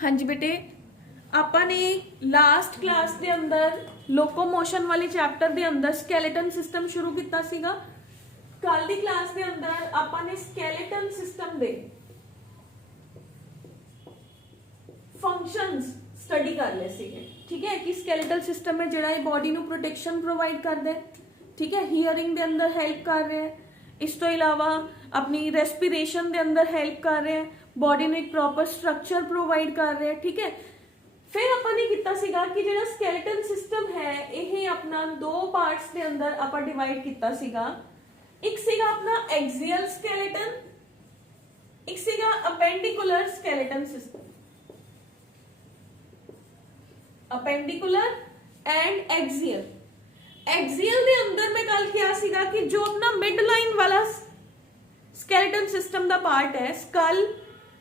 हाँ जी बेटे, ਆਪਾਂ ਨੇ ਲਾਸਟ ਕਲਾਸ ਦੇ ਅੰਦਰ ਲੋਕੋਮੋਸ਼ਨ ਵਾਲੇ ਚੈਪਟਰ ਦੇ ਅੰਦਰ ਸਕੈਲੇਟਨ ਸਿਸਟਮ ਸ਼ੁਰੂ ਕੀਤਾ ਸੀਗਾ। ਕੱਲ ਦੀ ਕਲਾਸ ਦੇ ਅੰਦਰ ਆਪਾਂ ਨੇ ਸਕੈਲੇਟਨ ਸਿਸਟਮ ਦੇ ਫੰਕਸ਼ਨਸ ਸਟੱਡੀ ਕਰ ਲਏ ਸੀਗੇ। ਠੀਕ ਹੈ ਕਿ ਸਕੈਲੇਟਲ ਸਿਸਟਮ ਹੈ ਜਿਹੜਾ ਇਹ ਬੋਡੀ ਨੂੰ ਪ੍ਰੋਟੈਕਸ਼ਨ ਪ੍ਰੋਵਾਈਡ ਕਰਦਾ ਹੈ। ਠੀਕ ਹੈ, ਹੀਅਰਿੰਗ ਦੇ ਅੰਦਰ ਹੈਲਪ ਕਰ ਰਿਹਾ ਹੈ, ਇਸ ਤੋਂ ਇਲਾਵਾ ਆਪਣੀ ਰੈਸਪੀਰੇਸ਼ਨ ਦੇ ਅੰਦਰ ਹੈਲਪ ਕਰ ਰਿਹਾ ਹੈ, ਬੋਡੀ ਨੂੰ ਇੱਕ ਪ੍ਰੋਪਰ ਸਟਰਕਚਰ ਪ੍ਰੋਵਾਈਡ ਕਰ ਰਿਹਾ ਹੈ। ਠੀਕ ਹੈ, फिर ਆਪਾਂ ने ਕੀਤਾ ਸੀਗਾ ਕਿ ਜਿਹੜਾ ਸਕੈਲੇਟਨ ਸਿਸਟਮ ਹੈ ਇਹ ਆਪਣਾ ਦੋ ਪਾਰਟਸ ਦੇ ਅੰਦਰ ਆਪਾਂ ਡਿਵਾਈਡ ਕੀਤਾ ਸੀਗਾ। ਇੱਕ ਸੀਗਾ ਆਪਣਾ ਐਕਸੀਅਲ ਸਕੈਲੇਟਨ, ਇੱਕ ਸੀਗਾ appendicular skeleton system. Appendicular and axial. Axial ਦੇ ਅੰਦਰ ਮੈਂ ਕੱਲ ਕਿਹਾ ਸੀਗਾ ਕਿ ਜੋ ਆਪਣਾ ਮਿਡ ਲਾइन ਵਾਲਾ ਸਕੈਲੇਟਨ ਸਿਸਟਮ ਦਾ ਪਾर्ट है, ਸਕਲ,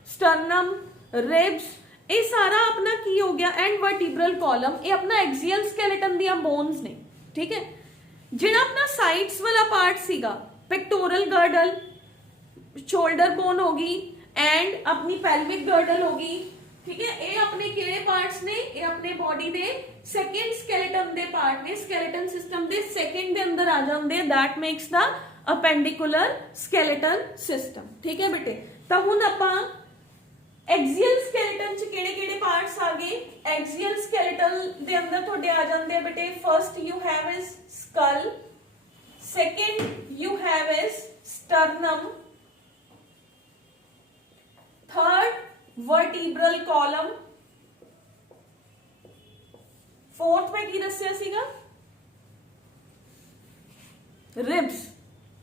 ਸਟਰਨਮ, ਰਿਬਸ, ਇਹ ਸਾਰਾ अपना की हो गया एंड वर्टिब्रल कॉलम, ये अपना एक्सियल स्केलेटन दियां बोन्स ने। ठीक है, जिहड़ा अपना साइड्स वाला पार्ट सीगा पेक्टोरल गर्डल, शोल्डर बोन होगी एंड अपनी पेल्विक गर्डल होगी। ठीक है, ये अपने किहड़े पार्ट्स ने, ये अपने बॉडी दे सेकंड स्केलेटन दे पार्ट ने, स्केलेटन सिस्टम दे सेकंड दे अंदर आ जांदे, that makes the appendicular skeleton system. ठीक है बेटे, तो हुण आपां एक्सियल स्केलेटन च किहड़े-किहड़े पार्ट्स आ गए। एक्सियल स्केलेटन दे अंदर तुहाडे आ जांदे आ बेटे, first you have is skull, second you have is sternum, third vertebral column, fourth में की दस्सिया सीगा रिब्स।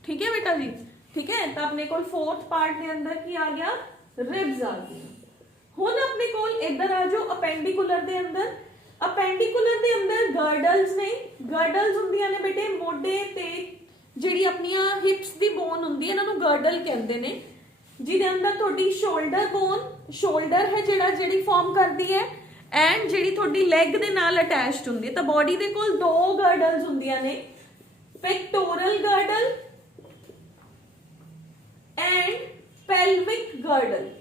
ठीक है बेटा जी, ठीक है, तो अपने को फोर्थ पार्ट के अंदर की आ गया, रिब्स आ गई। ਹੁਣ ਆਪਣੇ ਕੋਲ ਇੱਧਰ ਆ ਜਾਓ ਅਪੈਂਡੀਕੂਲਰ ਦੇ ਅੰਦਰ। ਅਪੈਂਡੀਕੂਲਰ ਦੇ ਅੰਦਰ ਗਰਡਲਸ ਨੇ। ਗਰਡਲਸ ਹੁੰਦੀਆਂ ਨੇ ਬੇਟੇ ਮੋਢੇ ਤੇ ਜਿਹੜੀ ਆਪਣੀਆਂ ਹਿਪਸ ਦੀ ਬੋਨ ਹੁੰਦੀ ਹੈ, ਇਹਨਾਂ ਨੂੰ ਗਰਡਲ ਕਹਿੰਦੇ ਨੇ, ਜਿਹਦੇ ਅੰਦਰ ਤੁਹਾਡੀ ਸ਼ੋਲਡਰ ਬੋਨ, ਸ਼ੋਲਡਰ ਹੈ ਜਿਹੜੀ ਫਾਰਮ ਕਰਦੀ ਹੈ ਐਂਡ ਜਿਹੜੀ ਤੁਹਾਡੀ ਲੈਗ ਦੇ ਨਾਲ ਅਟੈਚਡ ਹੁੰਦੀ ਹੈ। ਤਾਂ ਬੋਡੀ ਦੇ ਕੋਲ ਦੋ ਗਰਡਲਸ ਹੁੰਦੀਆਂ ਨੇ, pectoral girdle and pelvic girdle.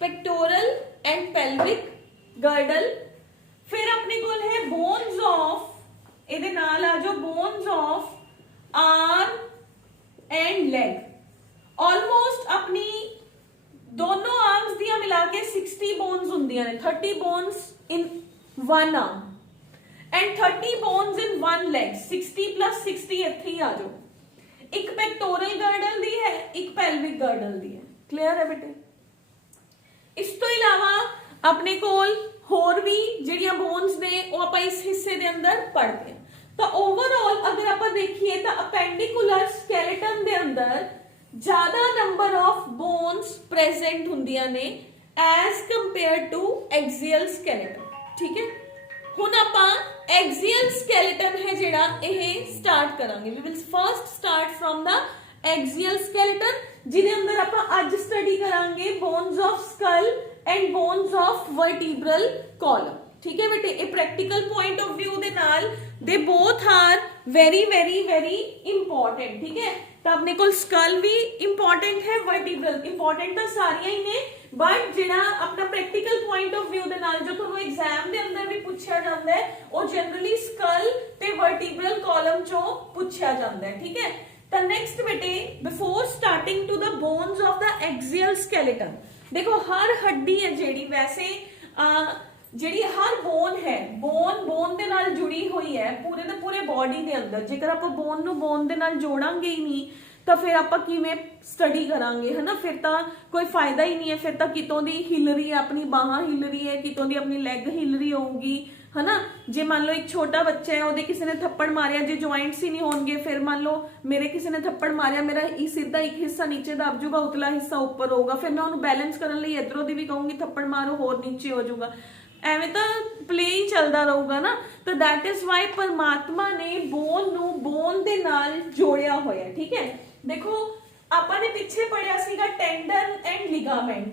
Pectoral and pelvic girdle. फिर अपने कोल है बोन्स ऑफ, इहदे नाल आ जो bones of arm and leg. Almost अपनी दोनों आर्म्स दियां मिला के 60 बोन्स हुंदियां ने, 30 bones in one arm and 30 bones in one leg. 60 plus 60 इत्थे ही आ जाओ। एक पेक्टोरल गर्डल दी है, एक पेल्विक गर्डल दी है। क्लियर है बेटे? इस तो इलावा अपने कोल होर भी जिहड़ियां बोन्स ने वो आपां इस हिस्से दे अंदर पढ़ते हैं। तो ओवरऑल अगर आपां देखिए तो अपेंडिकुलर स्केलेटन दे अंदर ज्यादा नंबर ऑफ बोन्स प्रेजेंट हुंदियां ने as compare to axial skeleton. ठीक है, हुण आपां एक्सियल स्केलेटन है जिहड़ा यह स्टार्ट करांगे। We will first start from the axial skeleton, जिहदे अंदर आपां अज स्टडी करांगे bones of skull and bones of vertebral column. ठीक है बेटे, ये प्रैक्टिकल पॉइंट ऑफ व्यू दे नाल दे both are very very very important. ठीक है, तो अपने को स्कल भी इंपॉर्टेंट है, वर्टिब्रल इंपॉर्टेंट तो सारियां ही ने, बट जिहड़ा अपना प्रैक्टिकल पॉइंट ऑफ व्यू दे नाल जो तुहानू एग्जाम दे अंदर भी पूछा जाता है वो जनरली स्कल ते वर्टिब्रल कॉलम चों पूछा जाता है। ठीक है, तो नेक्स्ट बेटे before starting to the bones of the axial skeleton, देखो हर हड्डी है जेडी वैसे जेडी हर बोन है, बोन दे नाल जुड़ी हुई है पूरे दे पूरे बॉडी दे अंदर। जेकर आप बोन नू बोन दे नाल जोड़ांगे ही नहीं तो फिर आप किवें स्टडी करांगे, है ना? फिर तो कोई फायदा ही नहीं है। फिर तो कितों दी हिल रही है, अपनी बाह हिल रही है, कितों दी अपनी लैग हिल रही होगी, है ना? जे मान लो एक छोटा बच्चा है, ओदे किसी ने थप्पड़ मारिया, जे जॉइंट्स ही नहीं होंगे, फिर मान लो मेरे किसी ने थप्पड़ मारिया, मेरा सीधा एक हिस्सा नीचे दब जाऊगा, उतला हिस्सा ऊपर होगा, फिर मैं उन्हें बैलेंस करने लई इधरों दी भी कहूंगी थप्पड़ मारो, होर नीचे हो जाऊगा, एवें तो प्ले ही चलता रहूगा ना। तो दैट इज वाई परमात्मा ने बोन नू बोन दे नाल जोड़िया होया। ठीक है, देखो आपां ने पिछे पढ़िया सीगा टेंडन एंड लिगामेंट।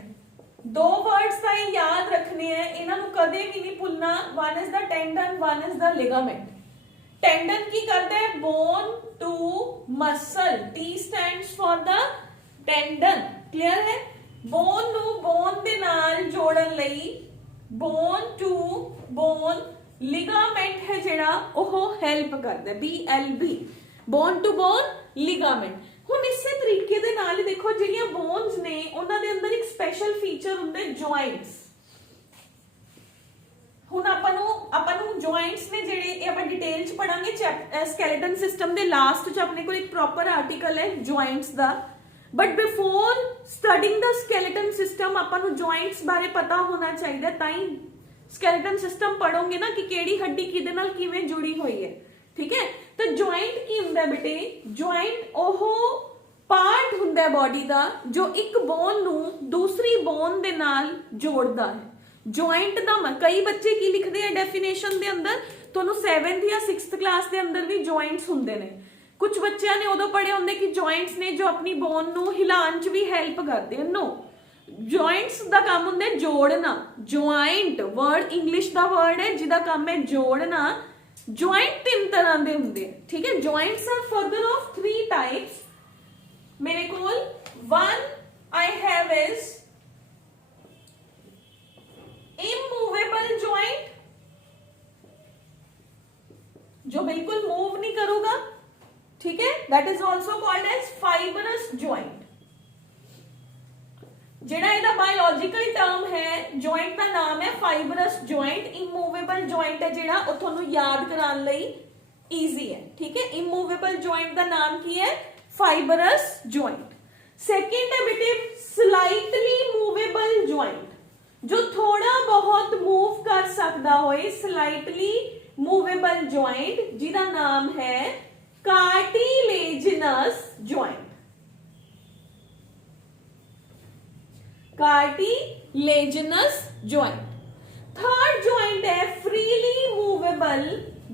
दो वर्ड्स का याद रखने हैं, इन्हां नू कदे भी नहीं भुलना। One is the tendon, one is the ligament. Tendon की करता है bone to muscle, T stands for the tendon. Clear है? बोन नू बोन दे नाल ਲਈ ਬੋਨ ਟੂ ਬੋਨ ਲਿਗਾਮੈਂਟ ਹੈ ਜਿਹੜਾ ਉਹ ਹੈਲਪ ਕਰਦਾ BLB bone to bone ligament. ਹੁਣ ਇਸੇ ਤਰੀਕੇ ਦੇ ਨਾਲ ਹੀ ਦੇਖੋ ਜਿਹੜੀਆਂ ਬੋਨਸ ਨੇ ਉਹਨਾਂ ਦੇ ਅੰਦਰ ਇੱਕ ਸਪੈਸ਼ਲ ਫੀਚਰ ਹੁੰਦੇ ਜੁਆਇੰਟਸ। ਹੁਣ ਆਪਾਂ ਨੂੰ ਜੁਆਇੰਟਸ ਨੇ ਜਿਹੜੇ ਇਹ ਆਪਾਂ ਡਿਟੇਲ ਚ ਪੜਾਂਗੇ ਸਕੈਲੇਟਨ ਸਿਸਟਮ ਦੇ ਲਾਸਟ ਚ ਆਪਣੇ ਕੋਲ ਇੱਕ ਪ੍ਰੋਪਰ ਆਰਟੀਕਲ ਹੈ ਜੁਆਇੰਟਸ ਦਾ। But before studying the skeleton system ਆਪਾਂ ਨੂੰ ਜੁਆਇੰਟਸ ਬਾਰੇ ਪਤਾ ਹੋਣਾ ਚਾਹੀਦਾ, ਤਾਂ ਹੀ ਸਕੈਲੇਟਨ ਸਿਸਟਮ ਪੜੋਗੇ ਨਾ ਕਿ ਕਿਹੜੀ ਹੱਡੀ ਕਿਹਦੇ ਨਾਲ ਕਿਵੇਂ ਜੁੜੀ ਹੋਈ ਹੈ। ਠੀਕ ਹੈ, ਤਾਂ ਜੁਆਇੰਟ ਕੀ ਹੁੰਦਾ ਬੇਟੇ? ਜੁਆਇੰਟ ਉਹ ਪਾਰਟ ਹੁੰਦਾ ਬੋਡੀ ਦਾ ਜੋ ਇੱਕ ਬੋਨ ਨੂੰ ਦੂਸਰੀ ਬੋਨ ਦੇ ਨਾਲ ਜੋੜਦਾ ਹੈ। ਜੁਆਇੰਟ ਦਾ ਕਈ ਬੱਚੇ ਕੀ ਲਿਖਦੇ ਆ ਡੈਫੀਨੇਸ਼ਨ ਦੇ ਅੰਦਰ, ਤੁਹਾਨੂੰ 7th ਜਾਂ 6th ਕਲਾਸ ਦੇ ਅੰਦਰ ਵੀ ਜੁਆਇੰਟਸ ਹੁੰਦੇ ਨੇ। ਕੁਝ ਬੱਚਿਆਂ ਨੇ ਉਦੋਂ ਪੜ੍ਹੇ ਹੁੰਦੇ ਕਿ ਜੁਆਇੰਟਸ ਨੇ ਜੋ ਆਪਣੀ ਬੋਨ ਨੂੰ ਹਿਲਾਉਣ 'ਚ ਵੀ ਹੈਲਪ ਕਰਦੇ ਹਨ। ਨੋ, ਜੁਆਇੰਟਸ ਦਾ ਕੰਮ ਹੁੰਦਾ ਜੋੜਨਾ। ਜੁਆਇੰਟ ਵਰਡ ਇੰਗਲਿਸ਼ ਦਾ ਵਰਡ ਹੈ ਜਿਹਦਾ ਕੰਮ ਹੈ ਜੋੜਨਾ। ਜੁਆਇੰਟ 3 ਤਰ੍ਹਾਂ ਦੇ ਹੁੰਦੇ ਆ। ਠੀਕ ਹੈ, ਜੁਆਇੰਟਸ ਆਰ ਫਰਦਰ ਆਫ 3 ਟਾइप्स। ਮੇਰੇ ਕੋਲ 1 I have is immovable joint जो बिल्कुल मूव नहीं करूंगा। ठीक है, that is also called as fibrous joint। ਜਿਹੜਾ ਇਹਦਾ ਬਾਇਓਲੋਜੀਕਲ ਟਰਮ ਹੈ ਜੁਆਇੰਟ ਦਾ ਨਾਮ ਹੈ fibrous joint। immovable joint ਹੈ ਜਿਹੜਾ ਉਹ ਤੁਹਾਨੂੰ ਯਾਦ ਕਰਾਉਣ ਲਈ ਈਜ਼ੀ ਹੈ। ਠੀਕ ਹੈ, immovable joint ਦਾ ਨਾਮ ਕੀ ਹੈ? fibrous joint। सेकेंड है बेटे slightly movable joint, जो थोड़ा बहुत मूव कर सकता होए। slightly movable joint जिसका नाम है cartilaginous joint। cartilaginous joint। Third joint है freely movable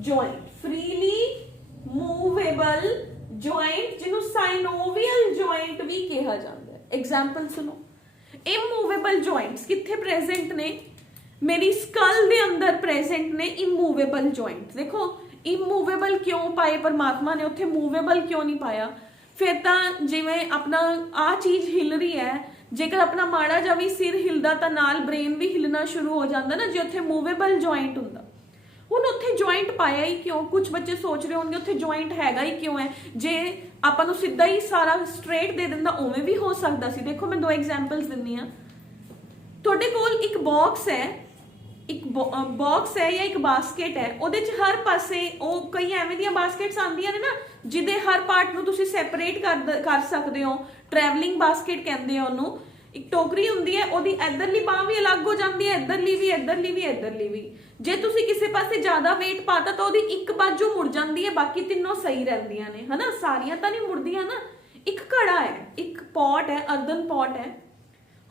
joint। freely movable joint जिन्हों synovial joint भी कहा जाता है। एग्जाम्पल सुनो, इमूवेबल जॉइंट्स किथे प्रेजेंट ने? मेरी स्कल दे अंदर प्रेजेंट ने इमूवेबल जॉइंट। देखो इमूवेबल क्यों पाए परमात्मा ने, उत्थे मूवेबल क्यों नहीं पाया? फिर तां जिवें अपना आ चीज हिल रही है, जेकर अपना माड़ा जा भी सिर हिलदा तां नाल ब्रेन भी हिलना शुरू हो जाता ना, जे उत्थे मूवेबल जॉइंट हुंदा। ਹੁਣ ਉੱਥੇ ਜੁਆਇੰਟ ਪਾਇਆ ਹੀ ਕਿਉਂ? ਕੁਝ ਬੱਚੇ ਸੋਚ ਰਹੇ ਹੋਣਗੇ ਉੱਥੇ ਜੁਆਇੰਟ ਹੈਗਾ ਹੀ ਕਿਉਂ ਹੈ? ਜੇ ਆਪਾਂ ਨੂੰ ਸਿੱਧਾ ਹੀ ਸਾਰਾ ਸਟ੍ਰੇਟ ਦੇ ਦਿੰਦਾ ਉਵੇਂ ਵੀ ਹੋ ਸਕਦਾ ਸੀ। ਦੇਖੋ ਮੈਂ 2 ਐਗਜ਼ਾਮਪਲਸ ਦਿੰਨੀ ਆ। ਤੁਹਾਡੇ ਕੋਲ ਇੱਕ ਬਾਕਸ ਹੈ, ਇੱਕ ਬਾਕਸ ਹੈ ਜਾਂ ਇੱਕ ਬਾਸਕਟ ਹੈ, ਉਹਦੇ 'ਚ ਹਰ ਪਾਸੇ ਉਹ ਕਈ ਐਵੇਂ ਦੀਆਂ ਬਾਸਕਟਸ ਆਉਂਦੀਆਂ ਨੇ ਨਾ ਜਿਹਦੇ ਹਰ ਪਾਰਟ ਨੂੰ ਤੁਸੀਂ ਸੈਪਰੇਟ ਕਰ ਸਕਦੇ ਹੋ। ਟਰੈਵਲਿੰਗ ਬਾਸਕਟ ਕਹਿੰਦੇ ਆ ਉਹਨੂੰ। ਇੱਕ ਟੋਕਰੀ ਹੁੰਦੀ ਹੈ, ਉਹਦੀ ਇਧਰਲੀ ਬਾਹ ਵੀ ਅਲੱਗ ਹੋ ਜਾਂਦੀ ਹੈ, ਇਧਰਲੀ ਵੀ, ਇਧਰਲੀ ਵੀ, ਇਧਰਲੀ ਵੀ। ਜੇ ਤੁਸੀਂ ਕਿਸੇ ਪਾਸੇ ਜ਼ਿਆਦਾ weight ਪਾਤਾ ਤਾਂ ਉਹਦੀ ਇੱਕ ਬਾਜੂ ਮੁੜ ਜਾਂਦੀ ਹੈ, ਬਾਕੀ ਤਿੰਨੋਂ ਸਹੀ ਰਹਿੰਦੀਆਂ ਨੇ, ਹਨਾ? ਸਾਰੀਆਂ ਤਾਂ ਨਹੀਂ ਮੁੜਦੀਆਂ ਨਾ। ਇੱਕ ਘੜਾ ਹੈ, ਇੱਕ ਪੌਟ ਹੈ, ਅਰਦਨ ਪੌਟ ਹੈ।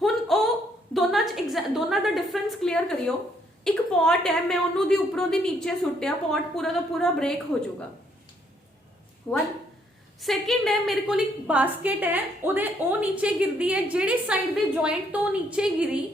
ਹੁਣ ਉਹ ਦੋਨਾਂ ਦਾ ਡਿਫਰੈਂਸ ਕਲੀਅਰ ਕਰਿਓ। ਇੱਕ ਪੌਟ ਹੈ, ਮੈਂ ਉਹਨੂੰ ਦੀ ਉੱਪਰੋਂ ਦੀ ਨੀਚੇ ਸੁੱਟਿਆ, ਪੌਟ ਪੂਰਾ ਦਾ ਪੂਰਾ ਬ੍ਰੇਕ ਹੋ ਜਾਊਗਾ। 1 सेकेंड है मेरे को एक बास्केट है, ਉਹ नीचे गिरदी है, जेड़ी साइड दे जॉइंट तो नीचे गिरी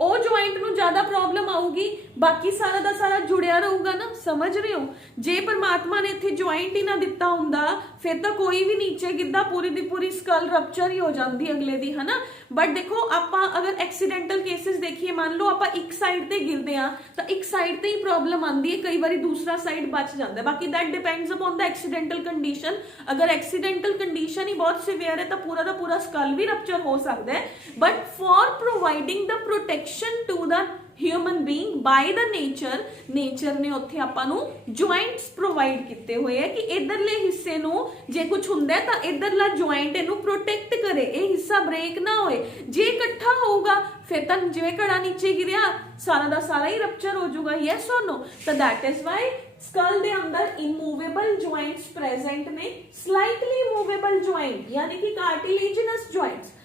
ਉਹ ਜੁਆਇੰਟ ਨੂੰ ਜ਼ਿਆਦਾ ਪ੍ਰੋਬਲਮ ਆਊਗੀ, ਬਾਕੀ ਸਾਰਾ ਦਾ ਸਾਰਾ ਜੁੜਿਆ ਰਹੂਗਾ ਨਾ। ਸਮਝ ਰਹੇ ਹੋ? ਜੇ ਪਰਮਾਤਮਾ ਨੇ ਇੱਥੇ ਜੁਆਇੰਟ ਹੀ ਨਾ ਦਿੱਤਾ ਹੁੰਦਾ ਫਿਰ ਤਾਂ ਕੋਈ ਵੀ ਨੀਚੇ ਗਿਰਦਾ ਪੂਰੀ ਦੀ ਪੂਰੀ ਸਕਲ ਰਪਚਰ ਹੀ ਹੋ ਜਾਂਦੀ ਅਗਲੇ ਦੀ, ਹਨਾ? ਬਟ ਦੇਖੋ ਆਪਾਂ ਅਗਰ ਐਕਸੀਡੈਂਟਲ ਕੇਸਿਸ ਦੇਖੀਏ, ਮੰਨ ਲਓ ਆਪਾਂ ਇੱਕ ਸਾਈਡ ਤੇ ਗਿਰਦੇ ਆ ਤਾਂ ਇੱਕ ਸਾਈਡ ਤੇ ਹੀ ਪ੍ਰੋਬਲਮ ਆਉਂਦੀ ਹੈ, ਕਈ ਵਾਰੀ ਦੂਸਰਾ ਸਾਈਡ ਬਚ ਜਾਂਦਾ। ਬਾਕੀ that depends upon the accidental condition. ਅਗਰ ਐਕਸੀਡੈਂਟਲ ਕੰਡੀਸ਼ਨ ਹੀ ਬਹੁਤ ਸੀਵੀਅਰ ਹੈ ਤਾਂ ਪੂਰਾ ਦਾ ਪੂਰਾ ਸਕਲ ਵੀ ਰਪਚਰ ਹੋ ਸਕਦਾ ਹੈ। But for providing the protection to the human being by the nature ਨੇ ਉੱਥੇ ਆਪਾਂ ਨੂੰ joints provide ਕੀਤੇ ਹੋਏ ਹੈ ਕਿ ਇਧਰਲੇ ਹਿੱਸੇ ਨੂੰ ਜੇ ਕੁਝ ਹੁੰਦਾ ਤਾਂ ਇਧਰਲਾ joint ਇਹਨੂੰ protect ਕਰੇ, ਇਹ ਹਿੱਸਾ break ਨਾ ਹੋਏ। ਜੇ ਇਕੱਠਾ ਹੋਊਗਾ ਫਿਰ ਤਾਂ ਜਿਵੇਂ ਘੜਾ ਨੀਚੇ ਗਿਰਿਆ ਸਾਰਾ ਦਾ ਸਾਰਾ ਹੀ rupture ਹੋ ਜਾਊਗਾ। yes or no? ਤਾਂ that is why skull ਦੇ ਅੰਦਰ immovable joints present ਨੇ, slightly movable joint यानी कि cartilaginous joints।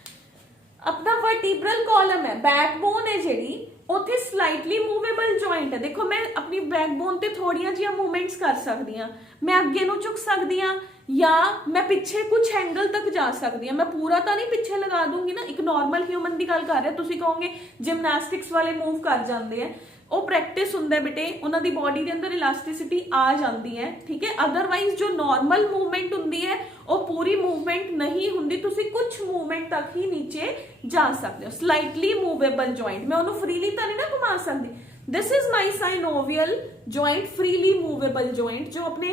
अपना वर्टिब्रल कॉलम है, बैकबोन है जेडी, ਉੱਥੇ ਸਲਾਈਟਲੀ ਮੂਵੇਬਲ ਜੁਆਇੰਟ ਹੈ। ਦੇਖੋ ਮੈਂ ਆਪਣੀ ਬੈਕਬੋਨ ਤੇ ਥੋੜੀਆਂ ਜਿਹੀਆਂ ਮੂਵਮੈਂਟਸ ਕਰ ਸਕਦੀ ਹਾਂ, ਮੈਂ ਅੱਗੇ ਨੂੰ ਝੁਕ ਸਕਦੀ ਹਾਂ ਜਾਂ ਮੈਂ ਪਿੱਛੇ ਕੁਝ ਐਂਗਲ ਤੱਕ ਜਾ ਸਕਦੀ ਹਾਂ। ਮੈਂ ਪੂਰਾ ਤਾਂ ਨਹੀਂ ਪਿੱਛੇ ਲਗਾ ਦੂੰਗੀ ਨਾ, ਇੱਕ ਨਾਰਮਲ ਹਿਊਮਨ ਦੀ ਗੱਲ ਕਰ ਰਿਹਾ। ਤੁਸੀਂ ਕਹੋਗੇ ਜਿਮਨਾਸਟਿਕਸ ਵਾਲੇ ਮੂਵ ਕਰ ਜਾਂਦੇ ਆ, ਉਹ ਪ੍ਰੈਕਟਿਸ ਹੁੰਦਾ ਬੇਟੇ, ਉਹਨਾਂ ਦੀ ਬੋਡੀ ਦੇ ਅੰਦਰ ਇਲਾਸਟਿਸਿਟੀ ਆ ਜਾਂਦੀ ਹੈ, ਠੀਕ ਹੈ। ਅਦਰਵਾਈਜ਼ ਜੋ ਨਾਰਮਲ ਮੂਵਮੈਂਟ ਹੁੰਦੀ ਹੈ ਉਹ ਪੂਰੀ ਮੂਵਮੈਂਟ ਨਹੀਂ ਹੁੰਦੀ, ਤੁਸੀਂ ਕੁਝ ਮੂਵਮੈਂਟ ਤੱਕ ਹੀ ਨੀਚੇ ਜਾ ਸਕਦੇ ਹੋ। ਸਲਾਈਟਲੀ ਮੂਵੇਬਲ ਜੁਆਇੰਟ, ਮੈਂ ਉਹਨੂੰ ਫ੍ਰੀਲੀ ਤਾਂ ਨਹੀਂ ਨਾ ਘੁਮਾ ਸਕਦੀ। This is my synovial joint, freely movable joint, जो अपने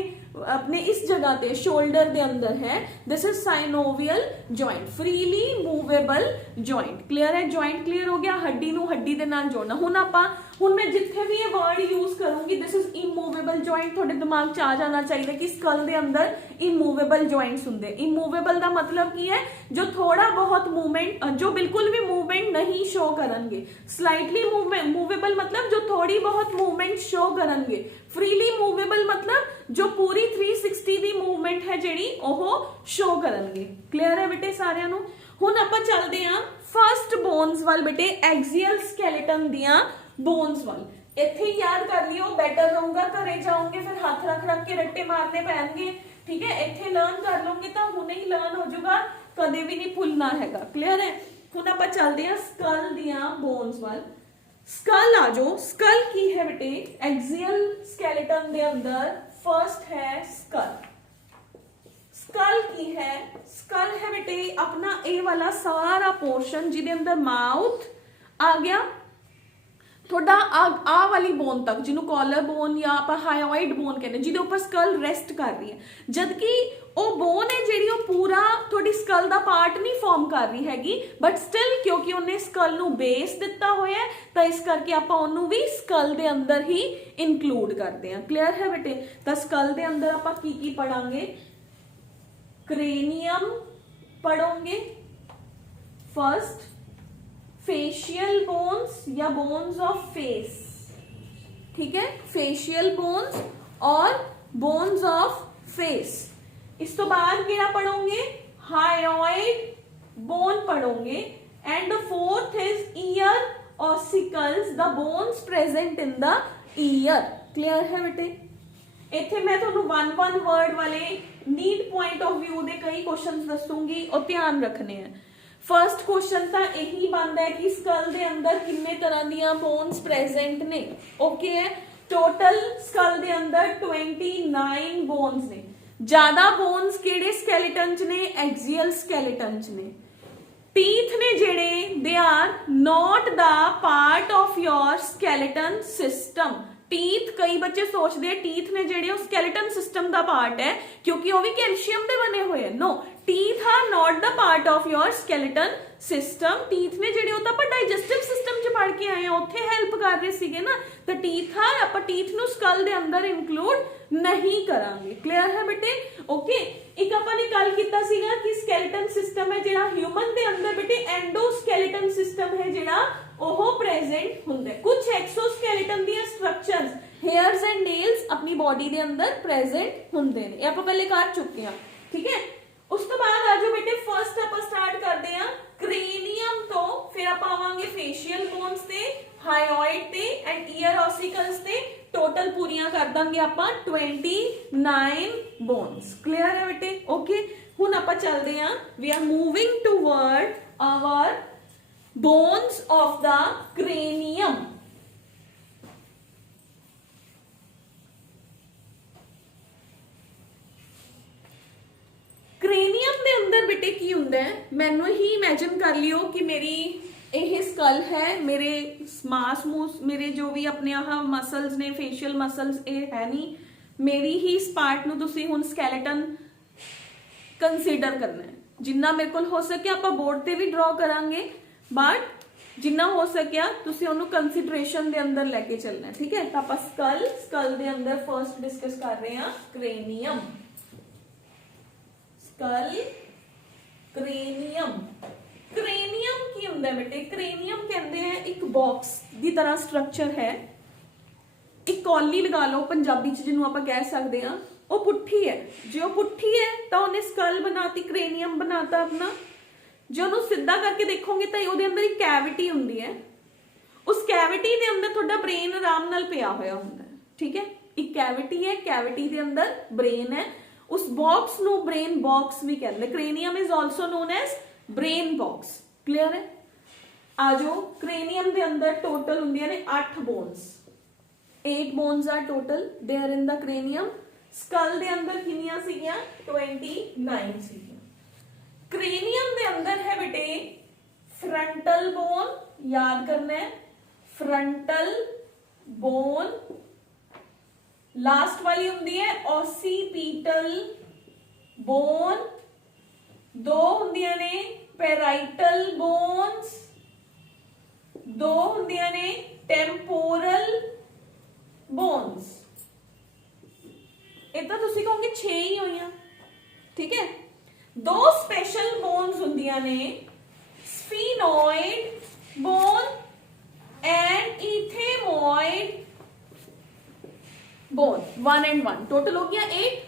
अपने इस जगह पे शोल्डर के अंदर है। This is synovial joint, freely movable joint. Clear है, जॉइंट क्लियर हो गया। हड्डी नूं हड्डी दे नाल जोड़ना। हुण मैं जिथे भी ये वर्ड यूज करूंगी, दिस इज इमूवेबल जॉइंट, थोड़े दिमाग च आ जाना चाहिए कि स्कल दे अंदर इमूवेबल जॉइंट्स हुंदे। इमूवेबल दा मतलब की है जो थोड़ा बहुत मूवमेंट, जो बिल्कुल भी मूवमेंट नहीं शो करनगे। स्लाइटली मूवेबल मतलब जो थोड़ी बहुत मूवमेंट शो करनगे। फ्रीली मूवेबल मतलब जो पूरी 360 दी मूवमेंट है ਜਿਹੜੀ ਉਹ ਸ਼ੋ ਕਰਨਗੇ। क्लियर है बेटे सारिਆਂ ਨੂੰ। ਹੁਣ ਆਪਾਂ ਚੱਲਦੇ ਆਂ ਫਸਟ ਬੋਨਸ ਵੱਲ बेटे, एक्सियल स्केलेटन ਦੀਆਂ ਬੋਨਸ ਵੱਲ। ਇੱਥੇ ਯਾਦ ਕਰ ਲਿਓ, ਬੈਟਰ ਰਹੂਗਾ। ਘਰੇ ਜਾਓਗੇ ਫਿਰ ਹੱਥ ਰੱਖ ਰੱਖ ਕੇ ਰੱਟੇ ਮਾਰਨੇ ਪੈਣਗੇ, ਠੀਕ ਹੈ। ਇੱਥੇ ਲਰਨ ਕਰ ਲਓਗੇ ਤਾਂ ਹੁਣੇ ਹੀ ਲਰਨ ਹੋ ਜਾਊਗਾ, ਕਦੇ ਵੀ ਨਹੀਂ ਭੁੱਲਣਾ ਹੈਗਾ। क्लियर है। ਹੁਣ ਆਪਾਂ ਚੱਲਦੇ ਆਂ ਸਕਲ ਦੀਆਂ ਬੋਨਸ ਵੱਲ। स्कल आ जाओ। स्कल की है बेटे, एक्सियल स्केलेटन दे अंदर फर्स्ट है स्कल। स्कल की है, स्कल है बेटे अपना ए वाला सारा पोर्शन जिदे अंदर माउथ आ गया, थोड़ा आ वाली बोन तक, जिन्हों कॉलर बोन या आप हायोइड बोन कहते हैं, जिदे ऊपर स्कल रेस्ट कर रही है। जबकि वो बोन है जी पूरा थोड़ी स्कल का पार्ट नहीं फॉर्म कर रही हैगी, बट स्टिल क्योंकि उन्हें स्कल नू बेस दिता होया है तो इस करके आप उन्होंने भी स्कल दे अंदर ही इंक्लूड करते हैं। क्लियर है बेटे। तो स्कल दे अंदर आप की पढ़ांगे, क्रेनियम पढ़ोगे फर्स्ट, फेशियल बोन्स या बोन्स ऑफ फेस, ठीक है, फेशियल बोन्स और बोन्स ऑफ फेस। इस तो बाद क्या पढ़ोगे, हायोइड बोन पढ़ोगे। And the fourth is ear ossicles, the bones present in the year. Clear है बेटे। इत्थे मैं तुहानू वन वन वर्ड वाले नीड पॉइंट ऑफ व्यू दे कई क्वेश्चंस दसूंगी और ध्यान रखने हैं। फर्स्ट क्वेश्चन तो यही बनता है कि स्कल दे अंदर कितने तरह दियां बोन्स प्रेजेंट ने। ओके है, टोटल स्कल दे अंदर 29 बोन्स ने। ज्यादा बोन्स केड़े स्केलेटन च ने, एक्सियल स्केलेटन च ने। टीथ ने जेड़े, they are not the part of your skeleton system. Teeth, कई बच्चे सोचते हैं टीथ ने जेड़े वो स्केलेटन सिस्टम का पार्ट है क्योंकि वो भी कैल्शियम के बने हुए हैं। No, teeth are not the part of your skeleton system. Teeth ने जेड़े तो आप डाइजेस्टिव सिस्टम च पढ़ के आए हैं, उत्थे हेल्प कर रहे सीगे ना, तो टीथ आर, आप टीथ नू स्कल दे अंदर इंक्लूड नहीं करांगे। क्लियर है बेटे। ओके, एक आपने गल कीता सीगा कि स्केलेटन सिस्टम है जेड़ा ह्यूमन दे अंदर बेटे, एंडोस्केलेटन सिस्टम है जेड़ा ओहो प्रेजेंट हुंदा है। कुछ exoskeleton the structures, hairs and nails अपनी बॉडी दे अंदर प्रेजेंट हुंदे ने। ये आपां पहले कर चुके हैं, ठीक है। उस तो बाद आ जाओ बेटे, फर्स्ट आप स्टार्ट करते हैं क्रेनियम तो, फिर आप आवांगे फेशियल बोन्स ते, हायोइड ते एंड ईयर ऑसिकल्स ते। टोटल पूरियां कर देंगे आप 29 बोन्स। क्लियर है बेटे। ओके, हुण आप चलते हैं, we are moving toward our bones of the cranium. Cranium दे अंदर बेटे की हुंदा है, मैनू ही इमेजिन कर लियो कि मेरी यह स्कल है, मेरे मास मूस, मेरे जो भी अपने आह मसल्स ने, फेशियल मसल्स ये है नहीं, मेरी ही इस पार्ट नू तुसी हुण स्केलेटन कंसीडर करना है। जिन्ना मेरे को हो सके आप बोर्ड ते भी ड्रॉ करांगे, बट जिन्ना हो सकिया तुसी उन्होंने कंसीडरेशन दे अंदर लेके चलना है, ठीक है। तो आप स्कल, स्कल दे अंदर फर्स्ट डिस्कस कर रहे हैं क्रेनियम। School, cranium. क्रेनियम की हुंदा है बेटे, क्रेनियम कहते हैं एक बॉक्स की तरह स्ट्रक्चर है, एक कौली लगा लो पंजाबी च जिन्हों आप कह सकते हैं। वो पुट्ठी है, जो पुट्ठी है तो उन्हें स्कल बनाती, क्रेनियम बनाता अपना। जो उन्होंने सीधा करके देखोगे तो वो अंदर एक कैविटी हुंदी है, उस कैविटी के अंदर थोड़ा ब्रेन आराम नाल पिया होया हुंदा है, ठीक है। एक कैविटी है, कैविटी के अंदर ब्रेन है, उस बॉक्स नू ब्रेन बॉक्स भी कहते हैं। Cranium is also known as brain box. Clear है। आ जाओ, क्रेनियम के अंदर टोटल हुंदियां ने 8 bones. 8 bones are total there in the cranium. Skull ਦੇ ਅੰਦਰ ਕਿੰਨੀਆਂ ਸੀਗੀਆਂ 29 ਸੀਗੀਆਂ। cranium ਦੇ ਅੰਦਰ ਹੈ ਬੇਟੇ frontal bone, याद करना है frontal bone, लास्ट वाली होंगी है occipital bone, दो होंगी ने parietal bones, दो होंगी ने temporal bones। ਇਹ ਤਾਂ ਤੁਸੀਂ ਕਹੋਗੇ 6 ਹੀ ਹੋਈਆਂ, ਠੀਕ ਹੈ। ਦੋ ਸਪੈਸ਼ਲ ਬੋਨਸ ਹੁੰਦੀਆਂ ਨੇ sphenoid bone and ethmoid bone, 1 and 1 total हो गया 8।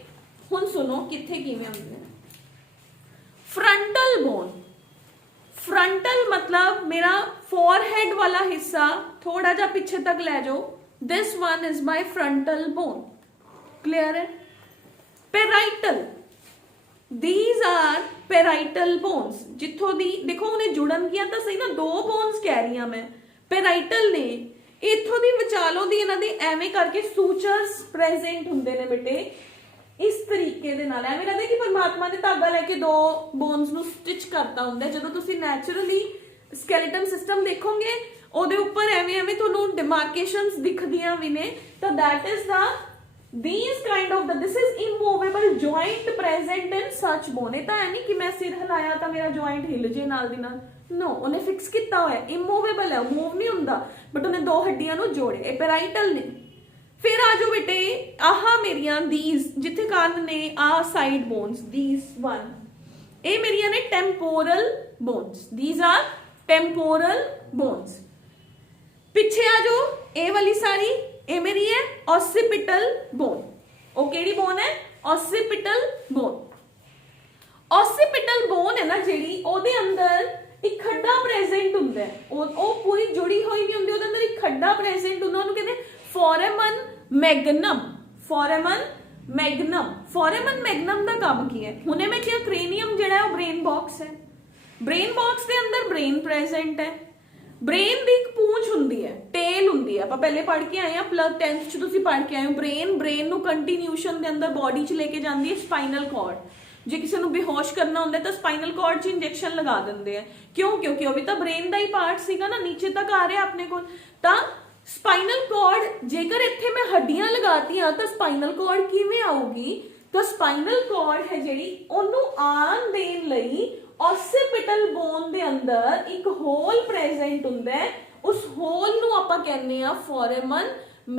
ਹੁਣ ਸੁਣੋ ਕਿੱਥੇ ਕਿਵੇਂ ਹੁੰਦੇ ਨੇ। frontal bone, frontal मतलब मेरा forehead वाला हिस्सा थोड़ा जा पीछे तक ले जाओ, this one is my frontal bone, clear है। parietal, these are parietal bones, जिथों दी देखो उन्हें जुड़न किया तो सही ना, दो bones कह रही हूं मैं, parietal ने इथों दी विचालों दी इन्हां दे एवें करके सूचर्स प्रेजेंट हुंदे ने बेटे इस तरीके दे नाल। एवें लगदा कि परमात्मा ने धागा लेके दो बोन्स नूं स्टिच करता हुंदा। जदों तुसीं नैचुरली स्केलेटन सिस्टम देखोगे ओदे उपर एवें एवें तुहानूं डिमार्केशंस दिखदियां भी ने, तो that is the these kind of the this is immovable joint present in such bone। ਇਹ ਤਾਂ ਹੈ ਨਹੀਂ ਕਿ ਮੈਂ ਸਿਰ ਹਿਲਾਇਆ ਤਾਂ ਮੇਰਾ ਜੁਆਇੰਟ ਹਿੱਲ ਜੇ ਨਾਲ ਦੀ ਨਾਲ, नो ਉਹਨੇ ਫਿਕਸ ਕੀਤਾ ਹੋਇਆ, immovable ਹੈ, ਮੂਵ ਨਹੀਂ ਹੁੰਦਾ, ਬਟ ਉਹਨੇ ਦੋ ਹੱਡੀਆਂ ਨੂੰ ਜੋੜਿਆ, ਇਹ ਪੈਰਾਈਟਲ ਨੇ। ਫਿਰ ਆ ਜਾਓ ਬੇਟੇ ਆਹ ਮੇਰੀਆਂ these ਜਿੱਥੇ ਕੰਨ ਨੇ ਆ ਸਾਈਡ ਬੋਨਸ, these one ਇਹ ਮੇਰੀਆਂ ਨੇ temporal bones, these are temporal bones। ਪਿੱਛੇ ਆ ਜਾਓ ਇਹ ਵਾਲੀ ਸਾਰੀ ਇਹ ਮੇਰੀ है occipital bone। ਉਹ ਕਿਹੜੀ bone है occipital bone। occipital bone है ना ਜਿਹੜੀ ਉਹਦੇ ਅੰਦਰ ਇੱਕ ਖੱਡਾ ਪ੍ਰੈਜ਼ੈਂਟ ਹੁੰਦਾ ਹੈ, ਉਹ ਪੂਰੀ ਜੁੜੀ ਹੋਈ ਨਹੀਂ ਹੁੰਦੀ, ਉਹਦੇ ਅੰਦਰ ਇੱਕ ਖੱਡਾ ਪ੍ਰੈਜ਼ੈਂਟ ਹੁੰਦਾ, ਉਹਨੂੰ ਕਹਿੰਦੇ foramen magnum। foramen magnum, foramen magnum ਦਾ ਕੰਮ ਕੀ ਹੈ? ਹੁਣੇ ਮੈਂ ਕਿਹਾ cranium ਜਿਹੜਾ ਹੈ ਉਹ brain box ਹੈ, brain box ਦੇ ਅੰਦਰ brain present ਹੈ। ब्रेन ਦੀ ਇੱਕ ਪੂੰਛ ਹੁੰਦੀ ਹੈ, ਟੇਲ ਹੁੰਦੀ ਹੈ, ਆਪਾਂ ਪਹਿਲੇ ਪੜ੍ਹ ਕੇ ਆਏ ਆ ਪਲੱਸ 10th ਚ ਤੁਸੀਂ ਪੜ੍ਹ ਕੇ ਆਏ ਹੋ। ਬ੍ਰੇਨ ਨੂੰ ਕੰਟੀਨਿਊਸ਼ਨ ਦੇ ਅੰਦਰ ਬੋਡੀ ਚ ਲੈ ਕੇ ਜਾਂਦੀ ਹੈ ਸਪਾਈਨਲ ਕਾਰਡ। ਜੇ ਕਿਸੇ ਨੂੰ ਬੇਹੋਸ਼ ਕਰਨਾ ਹੁੰਦਾ ਤਾਂ ਸਪਾਈਨਲ ਕਾਰਡ 'ਚ ਇੰਜੈਕਸ਼ਨ ਲਗਾ ਦਿੰਦੇ ਆ, ਕਿਉਂ? ਕਿਉਂਕਿ ਉਹ ਵੀ ਤਾਂ ਬ੍ਰੇਨ ਦਾ ਹੀ ਪਾਰਟ ਸੀਗਾ ਨਾ, ਨੀਚੇ ਤੱਕ ਆ ਰਿਹਾ ਆਪਣੇ ਕੋਲ। ਤਾਂ ਸਪਾਈਨਲ ਕਾਰਡ ਜੇਕਰ ਇੱਥੇ ਮੈਂ ਹੱਡੀਆਂ ਲਗਾਤੀਆਂ ਤਾਂ ਸਪਾਈਨਲ ਕਾਰਡ ਕਿਵੇਂ ਆਊਗੀ? ਤਾਂ ਸਪਾਈਨਲ ਕਾਰਡ ਹੈ ਜਿਹੜੀ ਉਹਨੂੰ ਆਣ ਦੇਣ ਲਈ occipital bone ਦੇ ਅੰਦਰ ਇੱਕ ਹੋਲ ਪ੍ਰੈਜ਼ੈਂਟ ਹੁੰਦਾ ਹੈ, ਉਸ ਹੋਲ ਨੂੰ ਆਪਾਂ ਕਹਿੰਦੇ ਆ foramen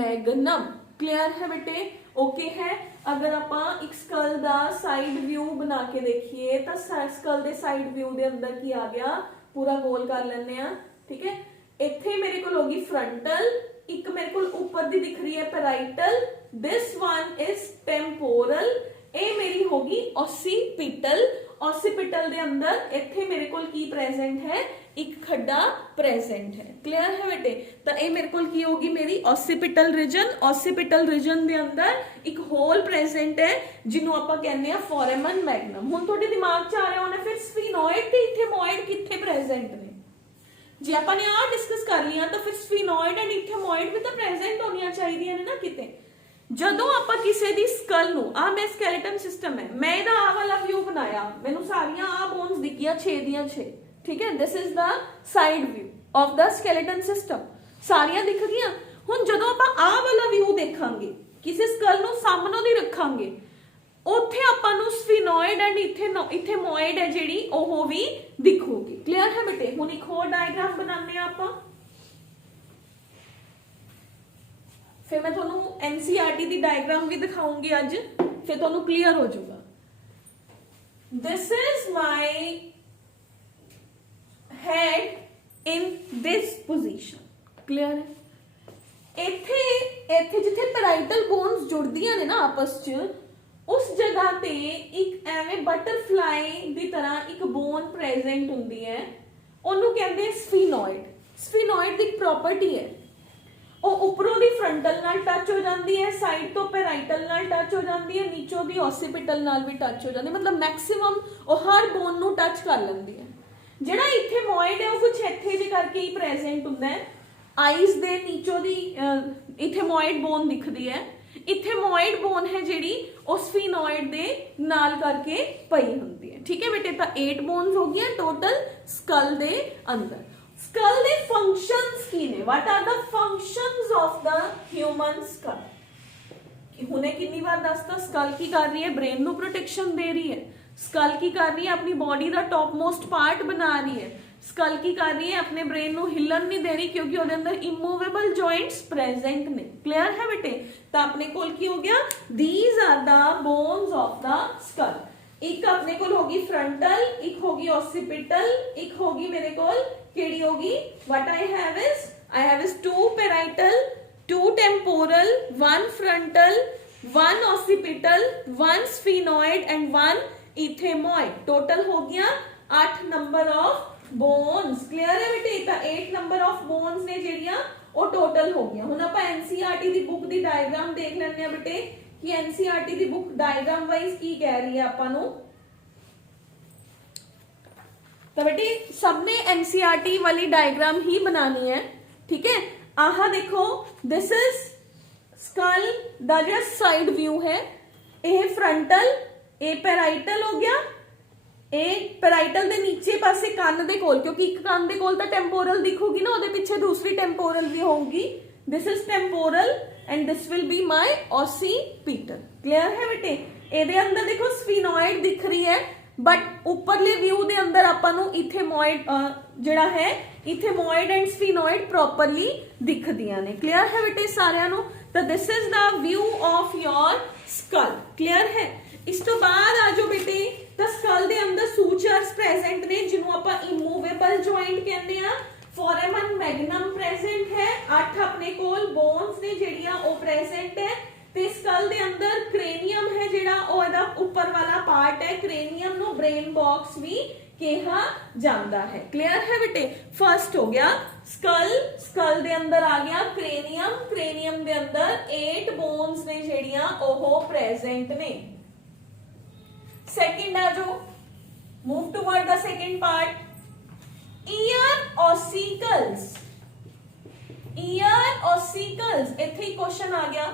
magnum। क्लियर है बेटे? ओके है। अगर ਆਪਾਂ ਇੱਕ ਸਕਲ ਦਾ ਸਾਈਡ ਵਿਊ ਬਣਾ ਕੇ ਦੇਖੀਏ ਤਾਂ ਸਕਲ ਦੇ ਸਾਈਡ ਵਿਊ ਦੇ ਅੰਦਰ ਕੀ ਆ ਗਿਆ, ਪੂਰਾ ਗੋਲ ਕਰ ਲੈਂਦੇ ਆ, ਠੀਕ ਹੈ। ਇੱਥੇ ਮੇਰੇ ਕੋਲ ਹੋਗੀ ਫਰੰਟਲ, ਇੱਕ ਮੇਰੇ ਕੋਲ ਉੱਪਰ ਦੀ ਦਿਖ ਰਹੀ ਹੈ ਪੈਰਾਈਟਲ, ਦਿਸ ਵਨ ਇਜ਼ ਟੈਂਪੋਰਲ, ਇਹ ਮੇਰੀ ਹੋਗੀ occipital। occipital ਦੇ ਅੰਦਰ ਇੱਥੇ ਮੇਰੇ ਕੋਲ ਕੀ ਪ੍ਰੈਜ਼ੈਂਟ ਹੈ, ਇੱਕ ਖੱਡਾ ਪ੍ਰੈਜ਼ੈਂਟ ਹੈ। ਕਲੀਅਰ ਹੈ ਬੇਟੇ? ਤਾਂ ਇਹ ਮੇਰੇ ਕੋਲ ਕੀ ਹੋਗੀ, ਮੇਰੀ occipital region। occipital region ਦੇ ਅੰਦਰ ਇੱਕ ਹੋਲ ਪ੍ਰੈਜ਼ੈਂਟ ਹੈ ਜਿਹਨੂੰ ਆਪਾਂ ਕਹਿੰਦੇ ਆ foramen magnum। ਹੁਣ ਤੁਹਾਡੇ ਦਿਮਾਗ 'ਚ ਆ ਰਿਹਾ ਹੋਣਾ ਫਿਰ sphenoid ਤੇ ethmoid ਕਿੱਥੇ ਪ੍ਰੈਜ਼ੈਂਟ ਨੇ? ਜੇ ਆਪਾਂ ਨੇ ਆਹ ਡਿਸਕਸ ਕਰ ਲਿਆ ਤਾਂ ਫਿਰ sphenoid ਐਂਡ ethmoid ਵੀ ਤਾਂ ਪ੍ਰੈਜ਼ੈਂਟ ਹੋਣੀਆਂ ਚਾਹੀਦੀਆਂ ਨੇ ਨਾ ਕਿਤੇ। ਜਦੋਂ ਆਪਾਂ ਕਿਸੇ ਦੀ ਸਕਲ ਨੂੰ, ਆ ਮੈਂ ਸਕੈਲੇਟਨ ਸਿਸਟਮ ਹੈ, ਮੈਂ ਇਹਦਾ ਆ ਵਾਲਾ ਵਿਊ ਬਣਾਇਆ, ਮੈਨੂੰ ਸਾਰੀਆਂ ਆ ਬੋਨਸ ਦਿਖੀਆਂ 6 ਦੀਆਂ 6, ਠੀਕ ਹੈ। This is the side view of the skeleton system, ਸਾਰੀਆਂ ਦਿਖ ਗਈਆਂ। ਹੁਣ ਜਦੋਂ ਆਪਾਂ ਆ ਵਾਲਾ ਵਿਊ ਦੇਖਾਂਗੇ, ਕਿਸੇ ਸਕਲ ਨੂੰ ਸਾਹਮਣੋਂ ਦੀ ਰੱਖਾਂਗੇ, ਉੱਥੇ ਆਪਾਂ ਨੂੰ ਸਫੀਨੋਇਡ ਐਂਡ ਇਥੇਮੋਇਡ ਹੈ ਜਿਹੜੀ ਉਹ ਵੀ ਦਿਖੂਗੀ। ਕਲੀਅਰ ਹੈ ਬੇਟੇ? ਹੁਣ ਇੱਕ ਹੋਰ ਡਾਇਗਰਾਮ ਬਣਾਉਂਦੇ ਆ ਆਪਾਂ, फिर मैं थोनू एनसीईआरटी दी डायग्राम भी दिखाऊंगी अज, फिर थोनू क्लियर हो जाऊगा। This is my head in this position. Clear है? इथे इथे जिथे पैराइटल बोन्स जुड़दियां ने ना आपस च, उस जगह ते एक एवें बटरफ्लाई दी तरह एक बोन प्रेजेंट हुंदी है, ओनू कहंदे स्फीनोइड। स्फीनोइड दी एक प्रॉपर्टी है, ਉਹ ਉੱਪਰੋਂ ਦੀ ਫਰੰਟਲ ਨਾਲ ਟੱਚ ਹੋ ਜਾਂਦੀ ਹੈ, ਸਾਈਡ ਤੋਂ ਪੈਰਾਈਟਲ ਨਾਲ ਟੱਚ ਹੋ ਜਾਂਦੀ ਹੈ, ਨੀਚੋਂ ਦੀ occipital ਨਾਲ ਵੀ ਟੱਚ ਹੋ ਜਾਂਦੀ ਹੈ, ਮਤਲਬ ਮੈਕਸਿਮਮ ਉਹ ਹਰ ਬੋਨ ਨੂੰ ਟੱਚ ਕਰ ਲੈਂਦੀ ਹੈ। ਜਿਹੜਾ ਇਥੇਮੋਇਡ ਹੈ ਉਹ ਕੁਝ ਇੱਥੇ ਜੇ ਕਰਕੇ ਹੀ ਪ੍ਰੈਜ਼ੈਂਟ ਹੁੰਦਾ ਹੈ। ਆਈਜ਼ ਦੇ ਨੀਚੋਂ ਦੀ ਇਥੇਮੋਇਡ ਬੋਨ ਦਿਖਦੀ ਹੈ। ਇਥੇਮੋਇਡ ਬੋਨ है ਜਿਹੜੀ ਉਹ ਸਫੀਨੋਇਡ ਦੇ ਨਾਲ ਕਰਕੇ ਪਈ ਹੁੰਦੀ ਹੈ। ठीक है बेटे, ਤਾਂ 8 बोन्स हो गया टोटल स्कल ਦੇ ਅੰਦਰ। स्कल ਦੇ फंक्शंस ਕੀ ਨੇ? What are the functions of the human skull? ਹੁਣੇ ਕਿੰਨੀ ਵਾਰ ਦੱਸਤਾ, ਸਕਲ ਕੀ ਕਰ ਰਹੀ ਹੈ? ਬ੍ਰੇਨ ਨੂੰ ਪ੍ਰੋਟੈਕਸ਼ਨ ਦੇ ਰਹੀ ਹੈ। ਸਕਲ ਕੀ ਕਰ ਰਹੀ ਹੈ? ਆਪਣੀ ਬੋਡੀ ਦਾ ਟੌਪ ਮੋਸਟ ਪਾਰਟ ਬਣਾ ਰਹੀ ਹੈ। ਸਕਲ ਕੀ ਕਰ ਰਹੀ ਹੈ? ਆਪਣੇ ਬ੍ਰੇਨ ਨੂੰ ਹਿੱਲਣ ਨਹੀਂ ਦੇ ਰਹੀ ਕਿਉਂਕਿ ਉਹਦੇ ਅੰਦਰ ਇਮੂਵੇਬਲ ਜੁਆਇੰਟਸ ਪ੍ਰੈਜ਼ੈਂਟ ਨੇ। ਕਲੀਅਰ ਹੈ ਬੇਟੇ? ਤਾਂ ਆਪਣੇ ਕੋਲ ਕੀ ਹੋ ਗਿਆ? These are the bones of the skull. ਇੱਕ ਆਪਣੇ ਕੋਲ ਹੋਗੀ ਫਰੰਟਲ, ਇੱਕ ਹੋਗੀ ਓਸੀਪਿਟਲ, ਇੱਕ ਹੋਗੀ ਮੇਰੇ ਕੋਲ ਕਿਹੜੀ ਹੋਗੀ? What I have is 2 parietal, 2 temporal, 1 frontal, 1 occipital, 1 sphenoid and 1 ichthyoid। Total हो गया 8 नंबर ऑफ बोन्स। क्लियर है बेटे? तो 8 नंबर ऑफ बोन्स ने ਜਿਹੜੀਆਂ ਉਹ टोटल हो गया। ਹੁਣ ਆਪਾਂ एनसीईआरटी ਦੀ ਬੁੱਕ ਦੀ ਡਾਇਗਰਾਮ ਦੇਖ ਲੈਂਦੇ ਆ बेटे ਕਿ एनसीईआरटी ਦੀ ਬੁੱਕ ਡਾਇਗਰਾਮ ਵਾਈਜ਼ ਕੀ ਕਹਿ ਰਹੀ ਹੈ ਆਪਾਂ ਨੂੰ। तो बेटे सबने एनसीईआरटी वाली डायग्राम ही बनानी है। ठीक है, आहा देखो, दिस इज स्कल दा जो साइड व्यू है, ये फ्रंटल, ये पैराइटल हो गया। ये पैराइटल दे नीचे पासे कान दे कोल, क्योंकि एक कान दे कोल तो टेम्पोरल दिखोगी ना, ਉਹਦੇ ਪਿੱਛੇ दूसरी टेम्पोरल भी होगी। This is temporal and this will be my occipital. Clear है बेटे? ਇਹਦੇ अंदर देखो स्फीनोइड दिख रही है, बट उपरले व्यू दे अंदर आपां नूं इथेमोइड जिहड़ा है इथेमोइड एंड स्फीनोइड प्रॉपरली दिखदियां ने। क्लियर है बेटे सारियां नूं? तो this is the view of your skull. Clear है? इस तो बाद आ जाओ बेटे, तो स्कल दे अंदर सूचर्स प्रेजेंट ने जिन्हों आपां इमूवेबल जॉइंट कहंदे आ। फोरेमन मैग्नम प्रेजेंट है, 8 अपने कोल बोन्स ने जिहड़ियां ओ प्रेजेंट है। ਤੇ ਸਕਲ ਦੇ ਅੰਦਰ ਕ੍ਰੇਨੀਅਮ ਹੈ ਜਿਹੜਾ ਉਹ ਇਹਦਾ ਉੱਪਰ ਵਾਲਾ ਪਾਰਟ ਹੈ। ਕ੍ਰੇਨੀਅਮ ਨੂੰ ਬ੍ਰੇਨ ਬਾਕਸ ਵੀ ਕਿਹਾ ਜਾਂਦਾ ਹੈ। ਕਲੀਅਰ ਹੈ ਬੇਟੇ? ਫਰਸਟ ਹੋ ਗਿਆ ਸਕਲ, ਸਕਲ ਦੇ ਅੰਦਰ ਆ ਗਿਆ ਕ੍ਰੇਨੀਅਮ, ਕ੍ਰੇਨੀਅਮ ਦੇ ਅੰਦਰ 8 ਬੋਨਸ ਨੇ ਜਿਹੜੀਆਂ ਉਹ ਪ੍ਰੈਜ਼ੈਂਟ ਨੇ। ਸੈਕਿੰਡ ਆ ਜੋ ਮੂਵ ਟੁਵਰਡ ਦਾ ਸੈਕਿੰਡ ਪਾਰਟ, ਈਅਰ ਔਸੀਕਲਸ। ਈਅਰ ਔਸੀਕਲਸ, ਇੱਥੇ ਹੀ ਕੁਐਸਚਨ ਆ ਗਿਆ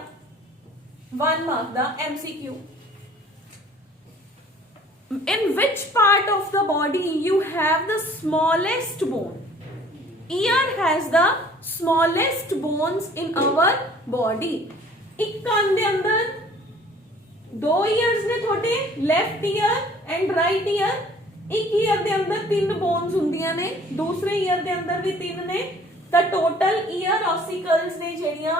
1 mark the MCQ। In which part of the body you have the smallest bone? Ear has the smallest bones in our body। एक कान दे अंदर 2 ears ने थोड़े, left ear and right ear। एक ear दे अंदर 3 bones हुंदियां ने, दूसरे ear दे अंदर भी 3 ने। तो total ear ossicles ने ਜਿਹੜੀਆਂ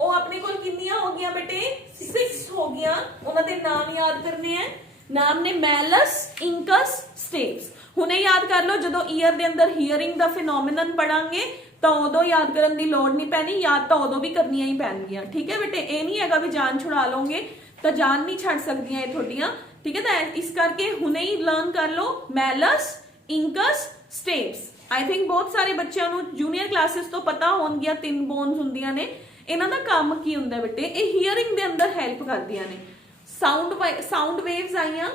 ਉਹ ਆਪਣੇ ਕੋਲ ਕਿੰਨੀਆਂ ਹੋ ਗਈਆਂ ਬੇਟੇ? 6 ਹੋ ਗਈਆਂ। ਉਹਨਾਂ ਦੇ ਨਾਮ ਯਾਦ ਕਰਨੇ ਆ। ਨਾਮ ਨੇ ਮੈਲਸ, ਇੰਕਸ, ਸਟੇਪਸ। ਹੁਣੇ ਯਾਦ ਕਰ ਲਓ, ਜਦੋਂ ਈਅਰ ਦੇ ਅੰਦਰ ਹੀਅਰਿੰਗ ਦਾ ਫਿਨੋਮੀਨਨ ਪੜਾਂਗੇ ਤਾਂ ਉਦੋਂ ਯਾਦ ਕਰਨ ਦੀ ਲੋੜ ਨਹੀਂ ਪੈਣੀ, ਯਾਦ ਤਾਂ ਉਦੋਂ ਵੀ ਕਰਨੀਆਂ ਹੀ ਪੈਣਗੀਆਂ। ਠੀਕ ਹੈ ਬੇਟੇ? ਇਹ ਨਹੀਂ ਹੈਗਾ ਵੀ ਜਾਨ ਛੁਡਾ ਲਓਗੇ ਤਾਂ ਜਾਨ ਨਹੀਂ ਛੱਡ ਸਕਦੀਆਂ ਇਹ ਤੁਹਾਡੀਆਂ। ਠੀਕ ਹੈ, ਤਾਂ ਇਸ ਕਰਕੇ ਹੁਣੇ ਹੀ ਲਰਨ ਕਰ ਲਓ ਮੈਲਸ, ਇੰਕਸ, ਸਟੇਪਸ। ਆਈ ਥਿੰਕ ਬਹੁਤ ਸਾਰੇ ਬੱਚਿਆਂ ਨੂੰ ਜੂਨੀਅਰ ਕਲਾਸਿਸ ਤੋਂ ਪਤਾ ਹੋਣਗੀਆਂ 3 ਬੋਨਸ ਹੁੰਦੀਆਂ ਨੇ। ਇਹਨਾਂ ਦਾ ਕੰਮ ਕੀ ਹੁੰਦਾ ਬੇਟੇ? ਇਹ ਹੀਅਰਿੰਗ ਦੇ ਅੰਦਰ ਹੈਲਪ ਕਰਦੀਆਂ ਨੇ। ਸਾਊਂਡ ਵੇਵਸ ਆਈਆਂ,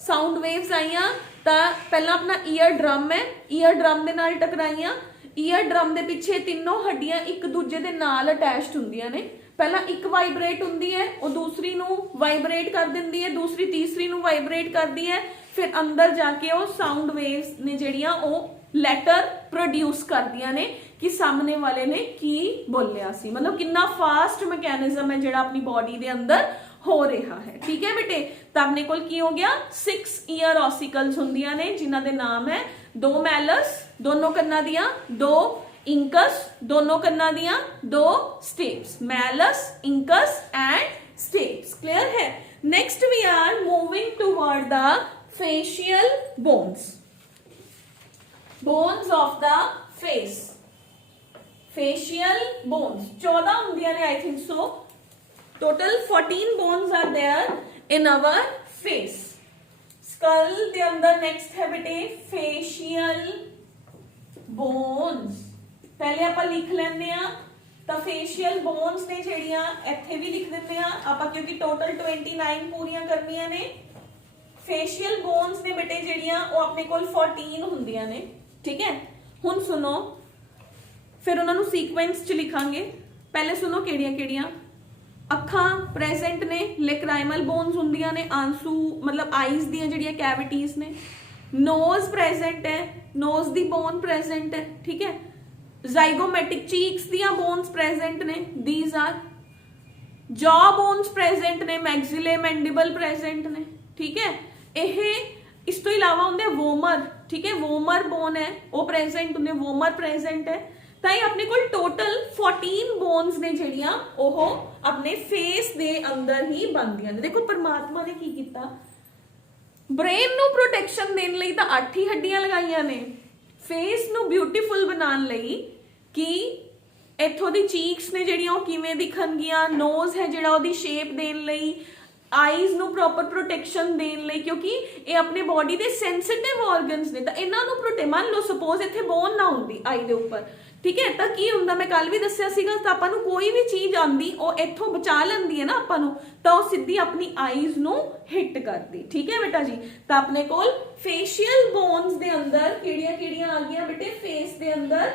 ਸਾਊਂਡ ਵੇਵਸ ਆਈਆਂ ਤਾਂ ਪਹਿਲਾਂ ਆਪਣਾ ਈਅਰ ਡਰਮ ਹੈ, ਈਅਰ ਡਰਮ ਦੇ ਨਾਲ ਟਕਰਾਈਆਂ। ਈਅਰ ਡਰਮ ਦੇ ਪਿੱਛੇ ਤਿੰਨੋਂ ਹੱਡੀਆਂ ਇੱਕ ਦੂਜੇ ਦੇ ਨਾਲ ਅਟੈਚਡ ਹੁੰਦੀਆਂ ਨੇ। ਪਹਿਲਾਂ ਇੱਕ ਵਾਈਬ੍ਰੇਟ ਹੁੰਦੀ ਹੈ, ਉਹ ਦੂਸਰੀ ਨੂੰ ਵਾਈਬ੍ਰੇਟ ਕਰ ਦਿੰਦੀ ਹੈ, ਦੂਸਰੀ ਤੀਸਰੀ ਨੂੰ ਵਾਈਬ੍ਰੇਟ ਕਰਦੀ ਹੈ। ਫਿਰ ਅੰਦਰ ਜਾ ਕੇ ਉਹ ਸਾਊਂਡ ਵੇਵਸ ਨੇ ਜਿਹੜੀਆਂ ਉਹ ਲੈਟਰ ਪ੍ਰੋਡਿਊਸ ਕਰਦੀਆਂ ਨੇ ਕਿ ਸਾਹਮਣੇ ਵਾਲੇ ਨੇ ਕੀ ਬੋਲਿਆ ਸੀ। ਮਤਲਬ ਕਿੰਨਾ ਫਾਸਟ ਮੈਕੈਨਿਜ਼ਮ ਹੈ ਜਿਹੜਾ ਆਪਣੀ ਬੋਡੀ ਦੇ ਅੰਦਰ ਹੋ ਰਿਹਾ ਹੈ। ਠੀਕ ਹੈ ਬੇਟੇ? ਤਾਂ ਆਪਣੇ ਕੋਲ ਕੀ ਹੋ ਗਿਆ? 6 ਈਅਰ ਔਸੀਕਲਸ ਹੁੰਦੀਆਂ ਨੇ ਜਿਨ੍ਹਾਂ ਦੇ ਨਾਮ ਹੈ 2 ਮੈਲਸ ਦੋਨੋਂ ਕੰਨਾਂ ਦੀਆਂ, 2 इंकस दोनों कन्ना दिया, 2 stapes malleus, incus and stapes. Clear है? Next we are moving toward the facial bones, bones of the face. Facial bones 14 होंदियां ने I think so. Total 14 bones are there in our face. Skull दे अंदर next है बेटे facial bones. पहले आप लिख लेंगे तो फेशियल बोन्स ने ਜਿਹੜੀਆਂ ਇੱਥੇ ਵੀ ਲਿਖ ਦਿੰਦੇ ਆ ਆਪਾਂ ਕਿਉਂਕਿ ਟੋਟਲ 29 ਪੂਰੀਆਂ ਕਰਨੀਆਂ ਨੇ। फेशियल बोन्स ने बेटे ਜਿਹੜੀਆਂ ਉਹ ਆਪਣੇ ਕੋਲ 14 ਹੁੰਦੀਆਂ ਨੇ। ठीक है? ਹੁਣ सुनो फिर उन्होंने सीक्वेंस च लिखांगे। पहले सुनो किहड़ियां अखां प्रेजेंट ने, लेक्राइमल बोन्स हुंदियां ने, आंसू मतलब आईज दियां जिहड़ियां कैविटीज ने। नोज प्रेजेंट है, नोज दी बोन प्रेजेंट है, ठीक है। जाइगोमैटिक चीक्स दियां बोन्स प्रेजेंट ने, these are. Jaw bones present ने, मैक्सिले मैंडिबल प्रेजेंट ने, ठीक है। यह इस तो इलावा होंगे वोमर, ठीक है, वोमर बोन है वो प्रेजेंट होंगे, वोमर प्रेजेंट है। ताई अपने को टोटल 14 बोन्स ने जिहड़ियां ओह अपने फेस दे अंदर ही बनदियां ने। देखो परमात्मा ने की कीता, ब्रेन नू प्रोटेक्शन देने लई तां 8 ही हड्डियां लगाईयां ने, फेस नू ब्यूटीफुल बनाने लई कि इत्थों दी चीक्स ने जिहड़ियां ओह किवें दिखणगियां, नोज है जिहड़ा ओहदी शेप देने लई, आईज नू प्रॉपर प्रोटेक्शन देने लई, क्योंकि ये अपने बॉडी दे सेंसिटिव ऑर्गन्स ने। तां इन्हां नू प्रोटेक्ट, मान लो सपोज इत्थे बोन ना हुंदी आई दे उपर, ठीक है, तो की हुंदा मैं कल भी दस्सिया सीगा, तो आपां नू कोई भी चीज आंदी ओ इत्थों बचा लैंदी है ना आपां नू, तो सीधी अपनी आईज नू हिट करदी, ठीक है बेटा जी। तो अपने कोल फेशियल बोन्स दे अंदर किहड़ियां आ गईयां बेटे फेस दे अंदर,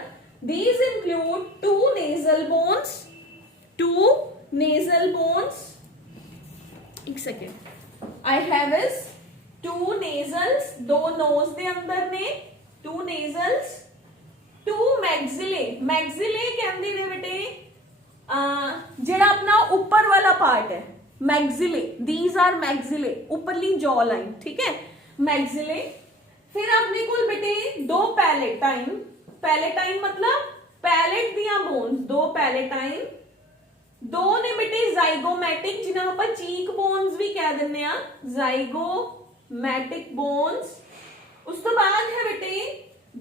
these include two nasal bones, एक second, I have is 2 nasals, 2 nose दे अंदर ने, 2 nasals, 2 मैक्सिले, मैक्सिले कहंदे ने बेटे जेड़ा अपना ऊपर वाला पार्ट है, मैक्सिले, दीज आर मैक्सिले, ऊपरली जॉ लाइन, ठीक है, मैक्सिले। फिर अपने को बेटे 2 पैलेटाइन, पैलेटाइन मतलब पैलेट दियां बोन्स, 2 पैलेटाइन, 2 ने बेटे जाइगोमैटिक जिन्हें आप चीक बोन्स भी कह दिंने आ, जाइगोमैटिक बोन्स। उस तो बाद है बेटे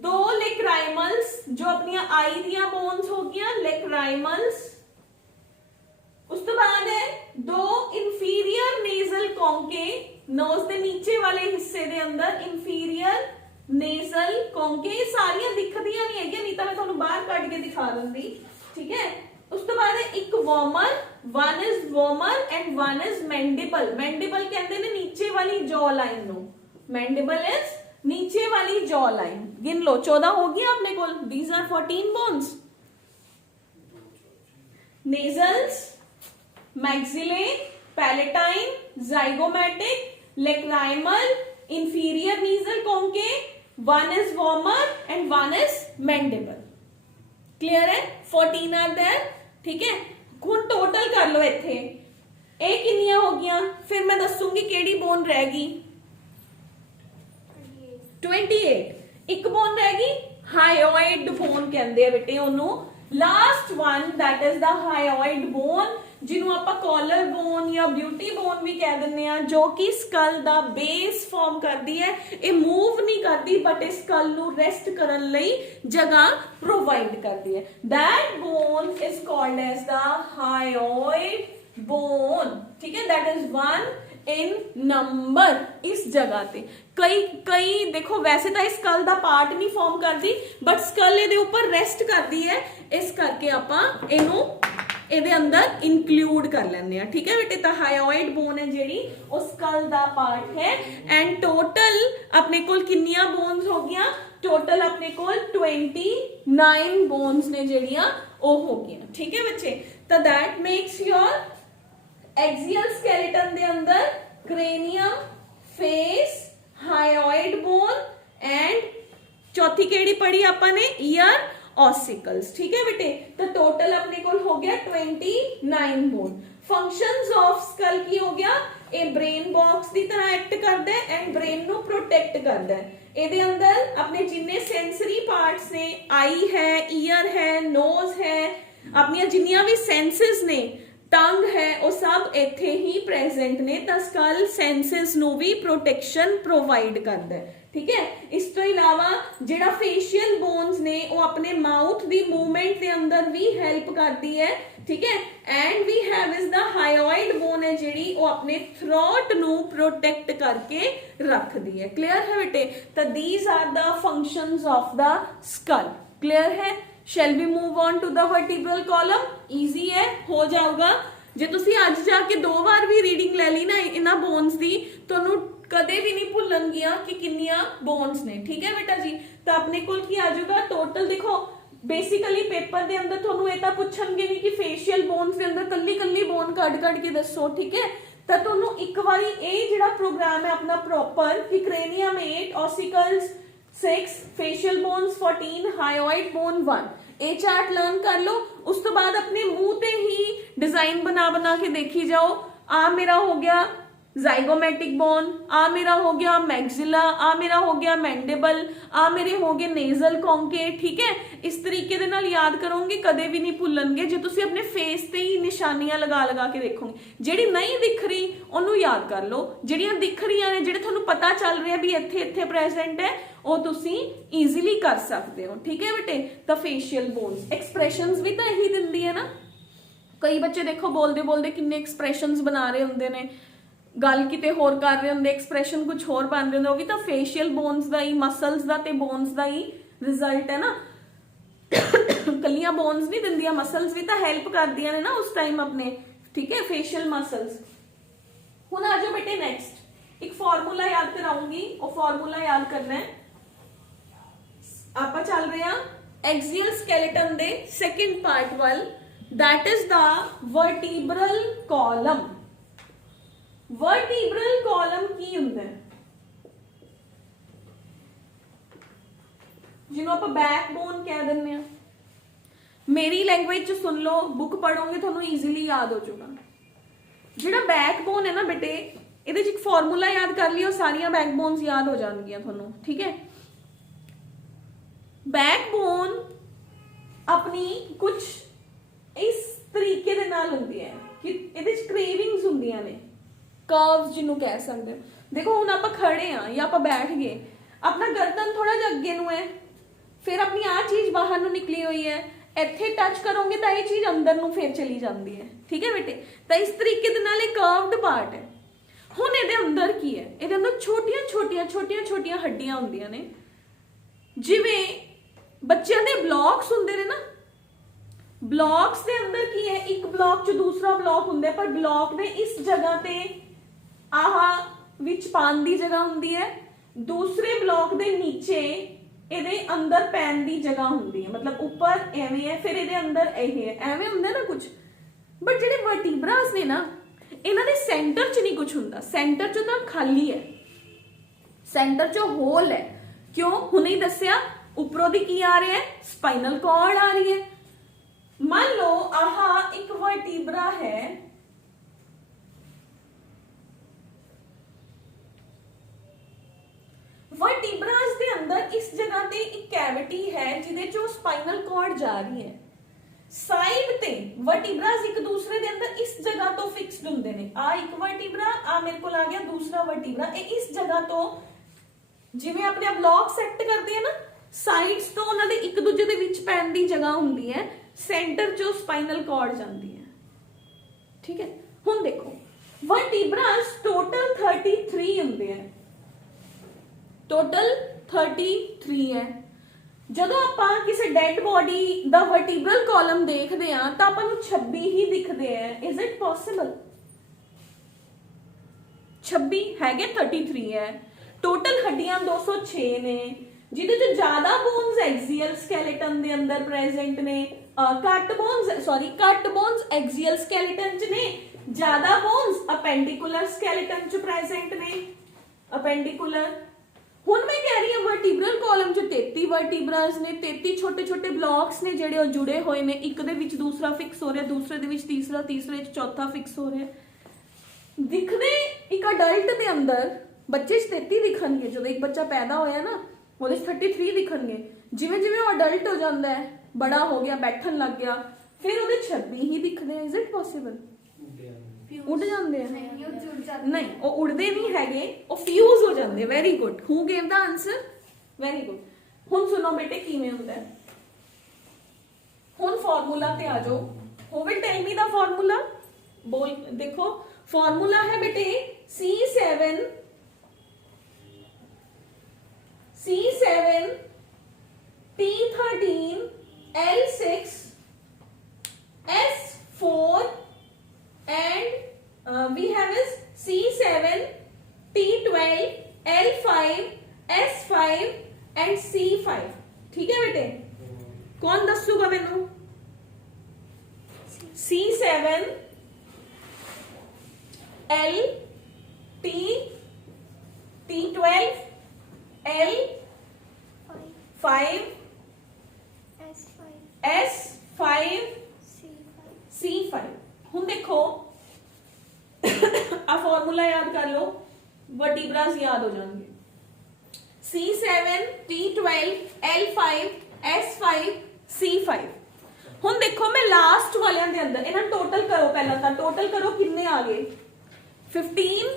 2 लेक्राइमल्स जो अपनी आई दियां बोन्स हो गया, लेक्राइमल्स। उस तो बाद है 2 इंफीरियर नेजल कॉन्के, नोज के नीचे वाले हिस्से दे अंदर इंफीरियर नेजल कॉन्के, सारियां दिखदियां नहीं है, नहीं तो मैं तुहानू बाहर कट के दिखा दूंगी, ठीक है। उस तो बाद है एक vomer, 1 is vomer and 1 is mandible. Mandible कहते ने नीचे वाली jaw line no, mandible is नीचे वाली जॉ लाइन। गिन लो 14 हो गया अपने को, these are 14 bones, nasals, maxillae, palatine, zygomatic, lacrimal, inferior nasal conchae, 1 is warmer and 1 is mandible। Clear है, 14 आर देयर, ठीक है। हुण टोटल कर लो इत्थे, ए कितनियां हो गईयां, फिर मैं दसूंगी केड़ी बोन रह गई, 28। एक बोन रह गई हायोइड बोन कहंदे आ बेटे ओनू, last one that is the hyoid bone, जिन्हों आप कॉलर बोन या ब्यूटी बोन भी कह दिंने आ, जो कि स्कल दा बेस फॉर्म करती है। ये मूव नहीं करती बट इस स्कल नू रेस्ट करन लई जगह प्रोवाइड करती है। That bone is called as the hyoid bone, ठीक है, दैट इज 1 इन नंबर। इस जगह ते कई देखो वैसे तो स्कल दा पार्ट नहीं फॉर्म करती बट स्कल इहदे उपर रेस्ट करती है, इस करके आपां इहनू ਇਹਦੇ अंदर इंक्लूड कर लेने, ठीक है बेटे। तो हायोइड बोन है जेड़ी उस स्कल दा पार्ट है। एंड टोटल अपने कोल कितनियां बोन्स हो गया, टोटल अपने कोल 29 बोन्स ने जेड़ियां ओ हो गया, ठीक है बच्चे। तो that makes your axial skeleton दे अंदर cranium, face, hyoid bone and चौथी केड़ी पढ़ी आपा ने, ईयर, ऑसिकल्स, ठीक है बेटे। तो टोटल अपने को हो गया 29 बोन। फंक्शंस ऑफ स्कल की हो गया, ये ब्रेन बॉक्स की तरह एक्ट करता है एंड ब्रेन नु प्रोटेक्ट करता है। ਇਹਦੇ अंदर अपने जिन्ने सेंसरी पार्ट्स ने, आई है, ईयर है, नोज है, अपनी जिन्नियां भी सेंसेस ने, टंग है, वो सब इत्थे ही प्रेजेंट ने। तो स्कल सेंसेस नु भी प्रोटेक्शन प्रोवाइड करता है, ठीक है। इस तो इलावा जेड़ा फेशियल बोन्स ने वो अपने माउथ दी मूवमेंट दे अंदर भी हेल्प करती है, ठीक है। And we have is the hyoid bone है जेड़ी वो अपने थ्रोट नु प्रोटेक्ट करके रखती है। क्लियर है बेटे। तो these are the functions of the skull. Clear है। Shall we move on to the vertebral column. Easy है, हो जाऊगा। जे तुसी अज जाके 2 बार भी रीडिंग ले ली ना इन्हां बोन्स दी, तुहानू कदे भी नहीं भुलन गया कि कितनियां बोन्स ने, ठीक है बेटा जी। तो अपने कोल की आ जाएगा टोटल, देखो बेसिकली पेपर ਦੇ ਅੰਦਰ ਤੁਹਾਨੂੰ ਇਹ ਤਾਂ ਪੁੱਛਣਗੇ ਨਹੀਂ ਕਿ ਫੇਸ਼ੀਅਲ ਬੋਨਸ ਦੇ ਅੰਦਰ ਕੱਲੀ ਬੋਨ ਕੱਢ ਕੇ ਦੱਸੋ, ਠੀਕ ਹੈ। ਤਾਂ ਤੁਹਾਨੂੰ ਇੱਕ ਵਾਰੀ ਇਹ ਜਿਹੜਾ ਪ੍ਰੋਗਰਾਮ ਹੈ ਆਪਣਾ ਪ੍ਰੋਪਰ ਕਿ cranium 8 ossicles 6 facial bones 14 hyoid bone 1 ਇਹ ਚਾर्ट लर्न कर लो। उस तो बाद अपने मुंह ते ही डिजाइन बना के देखी जाओ। आ मेरा हो गया जाइगोमेटिक बोन, आ मेरा हो गया मैक्सिला, आ मेरा हो गया मैंडेबल, आ मेरे हो गए नेजल कॉन्के, ठीक है। इस तरीके दे नाल याद करोगे, कदे भी नहीं भुल्लणगे जे तुसी अपने फेस ते ही निशानियां लगा के देखोगे। जेड़ी नहीं दिख रही ओनू याद कर लो, जेड़ियां दिख रही ने जेड़े तुहानू पता चल रहा भी इत्थे प्रेजेंट है ਉਹ ਤੁਸੀਂ ਈਜ਼ੀਲੀ ਕਰ ਸਕਦੇ ਹੋ, ਠੀਕ ਹੈ ਬੇਟੇ। ਤਾਂ ਫੇਸ਼ੀਅਲ ਬੋਨਸ ਐਕਸਪ੍ਰੈਸ਼ਨਸ ਵੀ ਤਾਂ ਇਹੀ ਦਿੰਦੀ ਹੈ ਨਾ। ਕਈ ਬੱਚੇ ਦੇਖੋ ਬੋਲਦੇ ਕਿੰਨੇ ਐਕਸਪ੍ਰੈਸ਼ਨਸ ਬਣਾ ਰਹੇ ਹੁੰਦੇ ਨੇ, ਗੱਲ ਕਿਤੇ ਹੋਰ ਕਰ ਰਹੇ ਹੁੰਦੇ, ਐਕਸਪ੍ਰੈਸ਼ਨ ਕੁਝ ਹੋਰ ਬਣ ਰਹੇ ਹੁੰਦੇ, ਉਹ ਵੀ ਤਾਂ ਫੇਸ਼ੀਅਲ ਬੋਨਸ ਦਾ ਹੀ, ਮਸਲਸ ਦਾ ਤੇ ਬੋਨਸ ਦਾ ਹੀ ਰਿਜ਼ਲਟ ਹੈ ਨਾ। ਕੱਲੀਆਂ ਬੋਨਸ ਨਹੀਂ ਦਿੰਦੀਆਂ, ਮਸਲਸ ਵੀ ਤਾਂ ਹੈਲਪ ਕਰਦੀਆਂ ਨੇ ਨਾ ਉਸ ਟਾਈਮ ਆਪਣੇ, ਠੀਕ ਹੈ, ਫੇਸ਼ੀਅਲ ਮਸਲਸ। ਹੁਣ ਆ ਜਾਓ ਬੇਟੇ ਨੈਕਸਟ, ਇੱਕ ਫਾਰਮੂਲਾ ਯਾਦ ਕਰਾਉਂਗੀ, ਉਹ ਫਾਰਮੂਲਾ ਯਾਦ ਕਰਨਾ ਹੈ। ਆਪਾਂ ਚੱਲ ਰਹੇ ਹਾਂ ਐਕਸੀਅਲ ਸਕੈਲੇਟਨ ਦੇ ਸੈਕੰਡ ਪਾਰਟ ਵੱਲ, that is the vertebral column। vertebral column ਕੀ ਹੁੰਦਾ ਹੈ? ਜਿਹਨੂੰ ਆਪਾਂ ਬੈਕਬੋਨ ਕਹਿ ਦਿੰਦੇ ਆ। ਮੇਰੀ ਲੈਂਗੁਏਜ ਚ ਸੁਣ ਲਓ, ਬੁੱਕ ਪੜੋਗੇ ਤੁਹਾਨੂੰ ਈਜ਼ੀਲੀ ਯਾਦ ਹੋ ਜਾਊਗਾ। ਜਿਹੜਾ ਬੈਕਬੋਨ ਹੈ ਨਾ ਬੇਟੇ, ਇਹਦੇ ਚ ਇੱਕ ਫਾਰਮੂਲਾ ਯਾਦ ਕਰ ਲਿਓ, ਸਾਰੀਆਂ ਬੈਕਬੋਨਸ ਯਾਦ ਹੋ ਜਾਣਗੀਆਂ ਤੁਹਾਨੂੰ, ਠੀਕ ਹੈ। बैकबोन अपनी कुछ इस तरीके दे नाल हुंदी है कि इहदे च क्रेविंग्स हुंदियां ने, कर्व्स जिन्हों कह सकते हो। देखो हुण आपां खड़े हां या आपां बैठ गए, अपना गर्दन थोड़ा जिहा अगे नूं है, फिर अपनी आ चीज बाहर नूं निकली हुई है, इत्थे टच करोगे तो ये चीज अंदर नूं फिर चली जाती है, ठीक है बेटे। तो इस तरीके दे नाल एक कर्व्ड पार्ट है। हुण इहदे अंदर की है, इहदे अंदर छोटियां हड्डियां हुंदियां ने, जिवें बच्चों के ब्लॉक्स होंगे ने ना, ब्लॉक्स के अंदर की है, एक ब्लॉक च दूसरा ब्लॉक होंगे, पर ब्लॉक ने इस जगह ते आह विच पान दी जगह होंगी है, दूसरे ब्लॉक के नीचे इहदे अंदर पैन दी जगह होंगी है, मतलब ऊपर एवें है, फिर इहदे अंदर यह है, एवें होंगे ना कुछ। बट जिहड़े वर्टिब्रास ने ना, इन्हां दे सेंटर च नहीं कुछ हुंदा, सेंटर च तां खाली है, सेंटर च होल है। क्यों? हुणे ही दस्सिया, उपरों दी की आ रहा है, स्पाइनल कॉर्ड आ रही है। मान लो आहा एक वर्टिब्रा है, वर्टिब्रास दे अंदर इस जगह ते एक कैविटी है जिदे चो स्पाइनल कॉर्ड जा रही है। साइड ते वर्टिब्रास एक दूसरे दे अंदर इस जगह तो फिक्स्ड हुंदे ने। आ एक वर्टिब्रा, आ मेरे को आ गया दूसरा वर्टिब्रा, ए इस जगह तो जिवें अपने ब्लॉक सेट करते हैं ना, साइड्स तो उन्होंने एक दूजे के विच पैन की जगह होंगी है, सेंटर चो स्पाइनल कॉर्ड जाती है, ठीक है। हुण देखो वर्टिब्रास टोटल 33 होंगे हैं, टोटल 33 है। जदों आपां किसी डेड बॉडी दा वर्टिब्रल कॉलम देखते हैं तो आपां नूं 26 ही दिखते हैं। Is it possible? 26 है, 33 है। टोटल हड्डियां 206 ने, जिहदे च ज्यादा बोन्स एक्सियल स्केलेटन दे अंदर प्रेजेंट ने, कट बोन्स एक्सियल स्केलेटन च ने, ज्यादा बोन्स अपेंडिकुलर स्केलेटन च प्रेजेंट ने, अपेंडिकुलर। हुण मैं कह रही हूं वर्टिब्रल कॉलम च 33 वर्टिब्रास ने, 33 छोटे छोटे ब्लॉक्स ने जिहड़े जुड़े हुए ने, एक दे विच दूसरा फिक्स हो रहा, दूसरे दे विच तीसरा, तीसरे च चौथा फिक्स हो रहा। दिखदे एक अडल्ट दे अंदर बच्चे 33 दिखणगे, जदों एक बच्चा पैदा होया ना वो 33 दिखणगे, जिवें जिवें वो अडल्ट हो जाता है, बड़ा हो गया, बैठन लग गया, फिर वो 26 ही दिखते हैं। Is it possible? उड़ जाते हैं? नहीं, वो उड़ते नहीं हैगे, वो फ्यूज हो जाते हैं। Very good, who gave the answer? Very good. हुण सुनो बेटे किवें हुंदा है। हुण फार्मूला ते आ जाओ। Who will tell me the formula? बोल देखो, फार्मूला है बेटे C7 T13 L6 S4 and we have is C7 T12 L5 S5 and C5। ठीक है बेटे, कौन C7 L T T12 L 5 S5 C5। ਹੁਣ देखो आ फॉर्मूला याद कर लो, वर्टिब्रास याद हो जाएंगे। C7 T12 L5 S5 C5। ਹੁਣ देखो मैं लास्ट वाले दे अंदर इन्हां टोटल करो, पहला तो टोटल करो कितने आ गए 15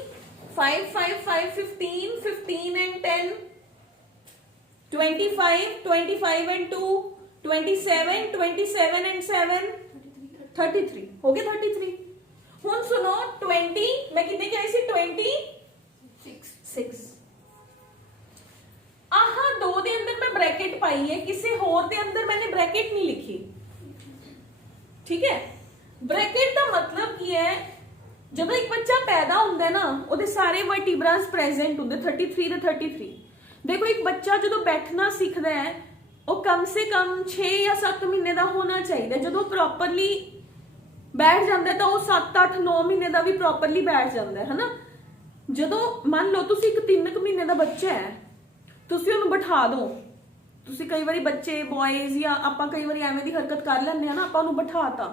5 5 5 15 15 and 10 25 25 and 2 27 27 and 7 33 हो गए 33। ਹੁਣ सुनो 20 मैं कितने की आई सी 26 आहा दो दे अंदर मैं ब्रैकेट पाई है, किसी होर दे अंदर मैंने ब्रैकेट नहीं लिखी, ठीक है। ब्रैकेट का मतलब की है जब एक बच्चा पैदा होंदा है ना ਉਹਦੇ ਸਾਰੇ वर्टिब्रास प्रेजेंट होंदे 33 ਤੇ 33। देखो एक बच्चा जो बैठना सीखता है वो कम से कम 6 या 7 महीने का होना चाहिए, जो प्रॉपरली बैठ जाता है तो 7 8 9 महीने का भी प्रॉपरली बैठ जाता है ना। जो मान लो तुसी एक 3 महीने का बच्चा है, तुसी उन्हें बिठा दो, तुसी कई बार बच्चे बॉयज या आपां कई बार एवें दी हरकत कर लैंदे आ ना, आपां उन्हें बिठाता,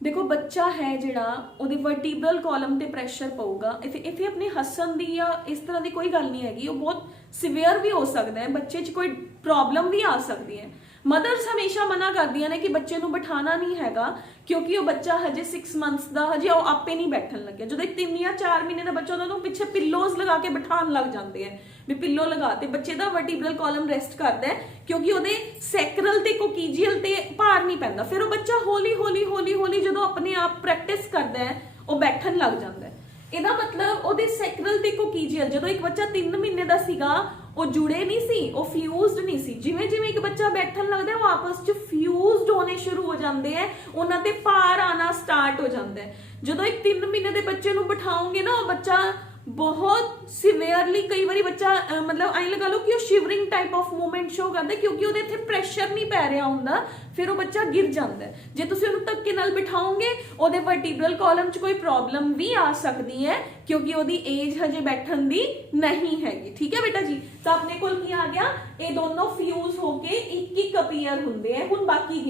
देखो बच्चा है जिहड़ा ओहदे वर्टिब्रल कॉलम ते प्रेशर पऊगा, इत्थे अपने हसन दी या इस तरह की कोई गल नहीं हैगी, वो बहुत सीवियर भी हो सकता है, बच्चे च कोई प्रॉब्लम भी आ सकती है। मदर्स हमेशा मना करदियां ने कि बच्चे नूं बिठाना नहीं हैगा क्योंकि वो बच्चा हजे 6 मंथ्स का हजे वो आपे नहीं बैठन लगे। जो एक 3 या 4 महीने का बच्चा होता पीछे पिलोज लगा के बिठान लग जाते हैं, भी पिलो लगा ते बच्चे का वर्टिब्रल कॉलम रेस्ट करता है क्योंकि वो सैक्रल ते कोकीजियल ते भार नहीं पैंदा। फिर वो बच्चा हौली हौली हौली हौली जो अपने आप प्रैक्टिस करता है वो बैठन लग जाता है। ਇਹਦਾ मतलब ਉਹਦੇ ਸੈਕਰਲ ਤੇ ਕੋਕੀਜੀਅਲ ਜਦੋਂ ਇੱਕ ਬੱਚਾ 3 ਮਹੀਨੇ ਦਾ ਸੀਗਾ ਉਹ ਜੁੜੇ ਨਹੀਂ ਸੀ, ਉਹ ਫਿਊਜ਼ਡ ਨਹੀਂ ਸੀ। ਜਿਵੇਂ ਜਿਵੇਂ ਇੱਕ ਬੱਚਾ ਬੈਠਣ ਲੱਗਦਾ ਉਹ ਆਪਸ ਚ ਫਿਊਜ਼ਡ ਹੋਣੇ ਸ਼ੁਰੂ ਹੋ ਜਾਂਦੇ ਆ, ਉਹਨਾਂ ਤੇ ਭਾਰ ਆਣਾ ਸਟਾਰਟ ਹੋ ਜਾਂਦਾ ਹੈ। ਜਦੋਂ ਇੱਕ 3 ਮਹੀਨੇ ਦੇ ਬੱਚੇ ਨੂੰ ਬਿਠਾਓਗੇ ਨਾ ਉਹ ਬੱਚਾ बहुत सीवियरली कई बार बच्चा मतलब आई लगा लो कि वो shivering type of movement show करता है क्योंकि वो इत्थे प्रेशर नहीं पै रहा होंदा, फिर वो बच्चा गिर जाता है। जे तुसीं उहनूं धक्के नाल बिठाओगे ओहदे वर्टिब्रल कॉलम च कोई प्रॉब्लम भी आ सकती है क्योंकि ओहदी एज हजे बैठन दी नहीं हैगी। ठीक है बेटा जी, तो अपने कोल की आ गया, ये दोनों फ्यूज होके एक एक अपीयर हुंदे हैं। हुण बाकी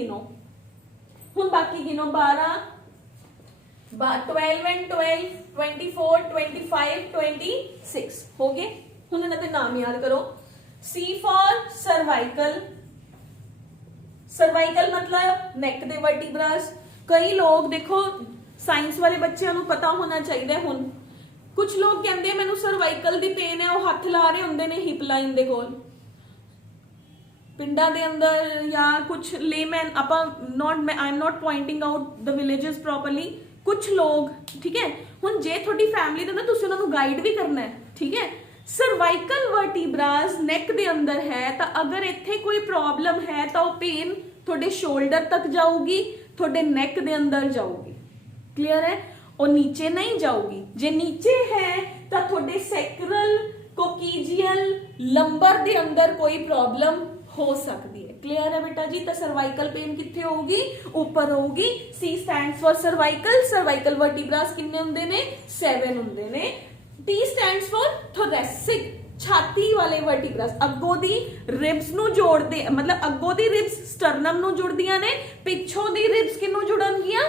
गिनो 12 12 and 12 24 25 26 हो गए। हुण इन्हां दे नाम याद करो। C फॉर सर्वाइकल, सर्वाइकल मतलब नेक दे वर्टिब्रास। कई लोग देखो साइंस वाले बच्चों को पता होना चाहिए। हुण कुछ लोग कहते मैनू सर्वाइकल दी पेन है, वो हथ ला रहे होंदे ने हिप लाइन दे कोल, पिंडा दे अंदर या कुछ लेमैन आपां not I am not pointing out the villages properly. कुछ लोग ठीक है, हुण जे थोड़ी फैमिली दे अंदर तुसीं उन्हां नूं गाइड भी करना है। ठीक है, सर्वाइकल वर्टिब्रास नेक दे अंदर है तो अगर इत्थे कोई प्रॉब्लम है तो पेन थोड़े शोल्डर तक जाऊगी, थोड़े नेक दे अंदर जाऊगी। क्लियर है, और नीचे नहीं जाऊगी। जे नीचे है तो थोड़े सैक्रल कोकीजियल लंबर दे अंदर कोई प्रॉब्लम हो सकती है। क्लियर है बेटा जी, तो सर्वाइकल पेन कितने होगी, ऊपर होगी। C stands for cervical, cervical vertebras कितने होंदे ने 7 होंदे ने। T स्टैंड्स फॉर थोरेसिक, छाती वाले वर्टिब्रास अगों दी रिब्स नू जोड़दे, मतलब अगों दी रिब्स स्टर्नम नू जुड़दियां ने, पिछों दी रिब्स किनू जुड़नगियां,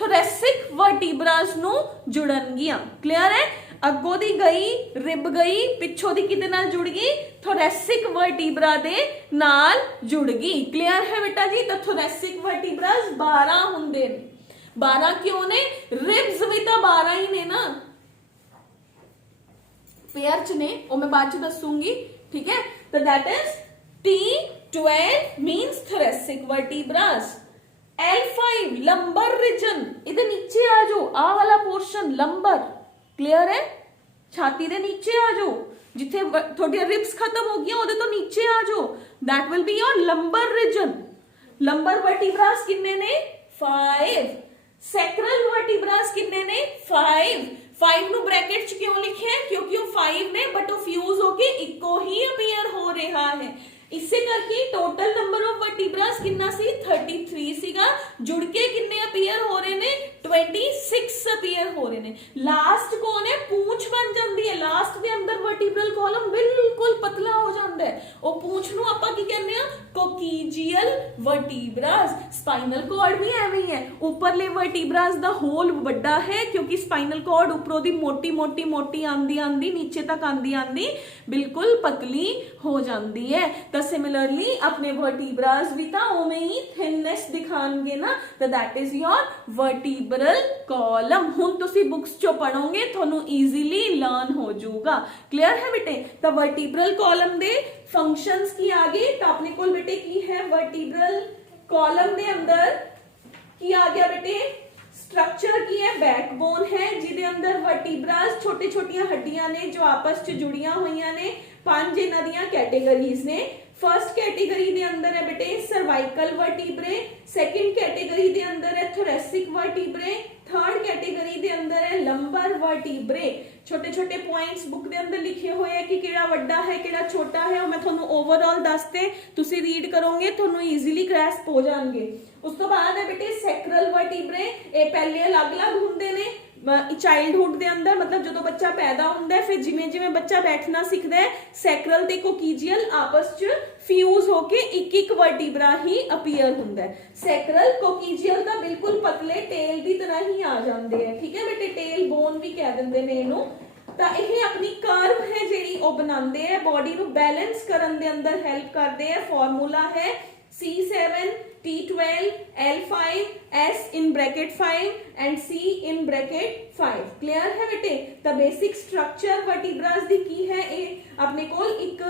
थोरेसिक वर्टिब्रास नू जुड़नगियां। क्लियर है, अगों दी गई रिब गई, पिछों दी किदे नाल जुड़ गई, थोरेसिक वर्टिब्रा दे नाल जुड़ गई। क्लियर है बेटा जी, तो थोरेसिक वर्टिब्रास 12 हुंदे ने। 12 क्यों ने, रिब्स भी तो 12 ही ने ना, पेयर च ने, वो मैं बाद च दसूंगी। ठीक है, तो that is T12 means thoracic vertebras. L5 lumbar region, इधर नीचे आ जाओ, आ वाला पोर्शन लंबर। क्लियर है, छाती दे नीचे आ जाओ, जिथे थोड़ी रिब्स खत्म हो गई ओदे तो नीचे आ जाओ, that will be your lumbar region. Lumbar vertebras कितने ने 5, सैक्रल वर्टिब्रास कितने ने 5। 5 नु ब्रैकेट च क्यों लिखे हैं, क्योंकि वो 5 ने बट वो फ्यूज होके इको ही अपीयर हो रहा है। इससे करके टोटल नंबर ऑफ वर्टिब्रास कितना सी 33 सीगा, जुड़ के कितने अपीयर हो रहे 26 अपीयर हो रहे ने। लास्ट कौन है? पूंछ बन जाती है। लास्ट के अंदर वर्टिब्रल कॉलम बिल्कुल पतला हो जाता है। वो पूंछ नूं आपां की कहने आ? कोकीजियल वर्टिब्रास। स्पाइनल कॉर्ड भी एवें ही है। ऊपरले वर्टिब्रास दा होल बड़ा है क्योंकि स्पाइनल कॉर्ड उपरों दी मोटी मोटी मोटी आंदी आंदी नीचे तक आंदी आंदी बिल्कुल पतली हो जाती है। तो सिमिलरली अपने वर्टिब्रास भी तो उवें ही थिननेस दिखाएंगे ना, तो that is your vertebral column. हुण तुसी बुक्स चो पढ़ोगे थानू इजीली लर्न हो जाऊगा। क्लियर है बेटे? तो वर्टिब्रल कॉलम दे फंक्शंस की आगे तो अपने कोल बेटे की है वर्टिब्रल कॉलम दे अंदर की आ गया बेटे स्ट्रक्चर की है, बैकबोन है जिदे अंदर वर्टिब्रास छोटी छोटियां हड्डियां ने जो आपस च जुड़ियां हुई ने। 5 इन्हां दियां कैटेगरीज ने। फर्स्ट कैटेगरी दे अंदर है बेटे सर्वाइकल वर्टिब्रे, सेकंड कैटेगरी दे अंदर है थोरेसिक वर्टिब्रे, थर्ड कैटेगरी दे अंदर है लंबर वर्टिब्रे। छोटे छोटे पॉइंट्स बुक दे अंदर लिखे हुए हैं कि केड़ा वड्डा है केड़ा छोटा है, और मैं थानू ओवरऑल दसते तुसी रीड करोगे थानू इजीली ग्रैस्प हो जाएंगे। उस तो बाद है बेटे सैक्रल वर्टिब्रे। ये पहले अलग अलग हुंदे ने चाइल्डहुड दे अंदर, मतलब जो बच्चा पैदा होता है फिर जिमें जिमें बच्चा बैठना सीखता है सैक्रल ते कोकीजियल आपस च फ्यूज होके एक एक वर्टिब्रा ही अपीयर होता है। सैक्रल कोकीजियल तो बिल्कुल पतले टेल की तरह ही आ जाते हैं। ठीक है बेटे? टेल बोन भी कह देंगे ने इनू। तो यह अपनी कर्व है जी बनाते हैं, बॉडी को बैलेंस करने दे अंदर हेल्प करते हैं। फॉर्मूला है C7 T12 L5 S in bracket 5 and C in bracket 5। Clear है बेटे? तो बेसिक स्ट्रक्चर वर्टिब्रास दी की है ये अपने कोल एक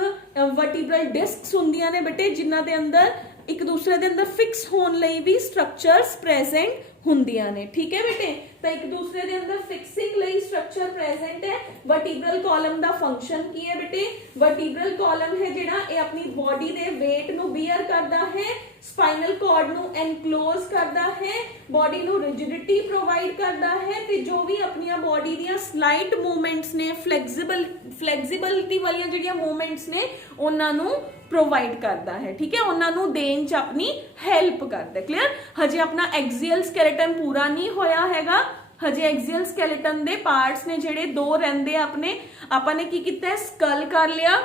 वर्टिब्रल डिस्क्स हुंदियां ने बेटे जिन्हां दे अंदर एक दूसरे दे अंदर फिक्स होने लई भी स्ट्रक्चर्स प्रेजेंट हुंदियां ने। ठीक है बेटे? तो एक दूसरे दे अंदर फिक्सिंग लई स्ट्रक्चर प्रेजेंट है। वर्टिब्रल कॉलम दा फंक्शन की है बेटे? वर्टिब्रल कॉलम है जिहड़ा ये अपनी बॉडी दे वेट नु बियर करदा है, स्पाइनल कॉर्ड नु एनक्लोज करदा है, बॉडी नु रिजिडिटी प्रोवाइड करदा है ते जो भी अपनी बॉडी दियां स्लाइट मूवमेंट्स ने फ्लैक्सिबिलिटी वाली जिहड़ियां मूवमेंट्स ने उन्हां नु प्रोवाइड करता है। ठीक है? उन्होंने देन च अपनी हेल्प करता है। क्लियर? हजे अपना एक्सियल स्केलेटन पूरा नहीं होया हैगा। हजे एक्सियल स्केलेटन दे पार्ट्स ने जेडे 2 रहंदे अपने आपने की कीता है स्कल कर लिया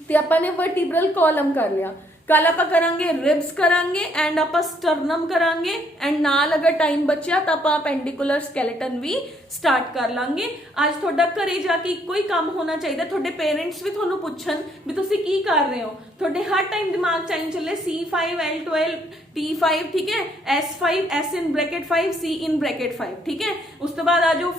ते आपने वर्टिब्रल कॉलम कर लिया। कल आप करांगे रिब्स करांगे एंड आप स्टर्नम करांगे एंड नाल अगर टाइम बचिया तो आप अपेंडिकुलर स्केलेटन भी स्टार्ट कर लांगे। आज थोड़ा घरे जाके इको ही काम होना चाहिए। थोड़े पेरेंट्स भी थोनू पुछन भी तुसी की कर रहे हो, थोड़े हर टाइम दिमाग चाहिए चले C5 L12 T5। ठीक है? S5 S in bracket 5 C in bracket 5। ठीक है? उस तो बाद आ जो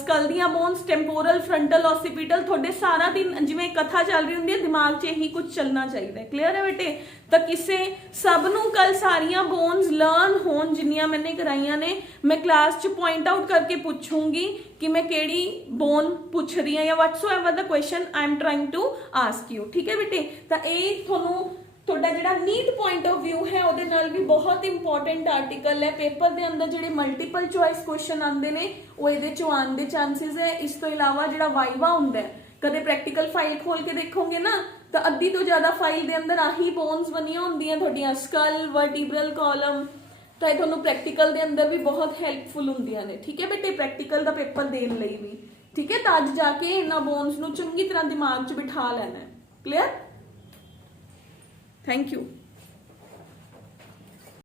स्कल दियां बोन्स टेंपोरल फ्रंटल ऑसिपिटल थोड़े सारा दिन जिवें कथा चल रही होंदी है दिमाग 'च यही कुछ चलना चाहिए। क्लियर है बेटे? तो किसे सबनू कल सारिया बोन्स लर्न होन जिन्नियां मैंने कराइया ने मैं क्लास च पॉइंट आउट करके पूछूंगी कि मैं केड़ी बोन पूछ रही हूं या whatsoever the question I am trying to ask you. ठीक है बेटे? तो ये थोनू थोड़ा जिहड़ा नीट पॉइंट ऑफ व्यू है उहदे नाल भी बहुत इंपॉर्टेंट आर्टिकल है। पेपर दे अंदर जिहड़े मल्टीपल चॉइस क्वेश्चन आंदे ने वो इहदे चों आउण दे चांसेस है। इस तो इलावा जिहड़ा वाइवा हुंदा है कदे प्रैक्टिकल फाइल खोल के देखोगे ना तो अद्धी तो ज्यादा फाइल दे अंदर आही बोन्स बनिया होंदियां थोड़ियां स्कल वर्टिब्रल कॉलम। तो ये थोनू प्रैक्टिकल दे अंदर भी बहुत हेल्पफुल होंदियां ने। ठीक है बेटे? प्रैक्टिकल दा पेपर देने लई भी। ठीक है? तो अज जाके इन्हां बोन्स नू चंगी तरह दिमाग च बिठा लेना है। क्लियर? Thank you.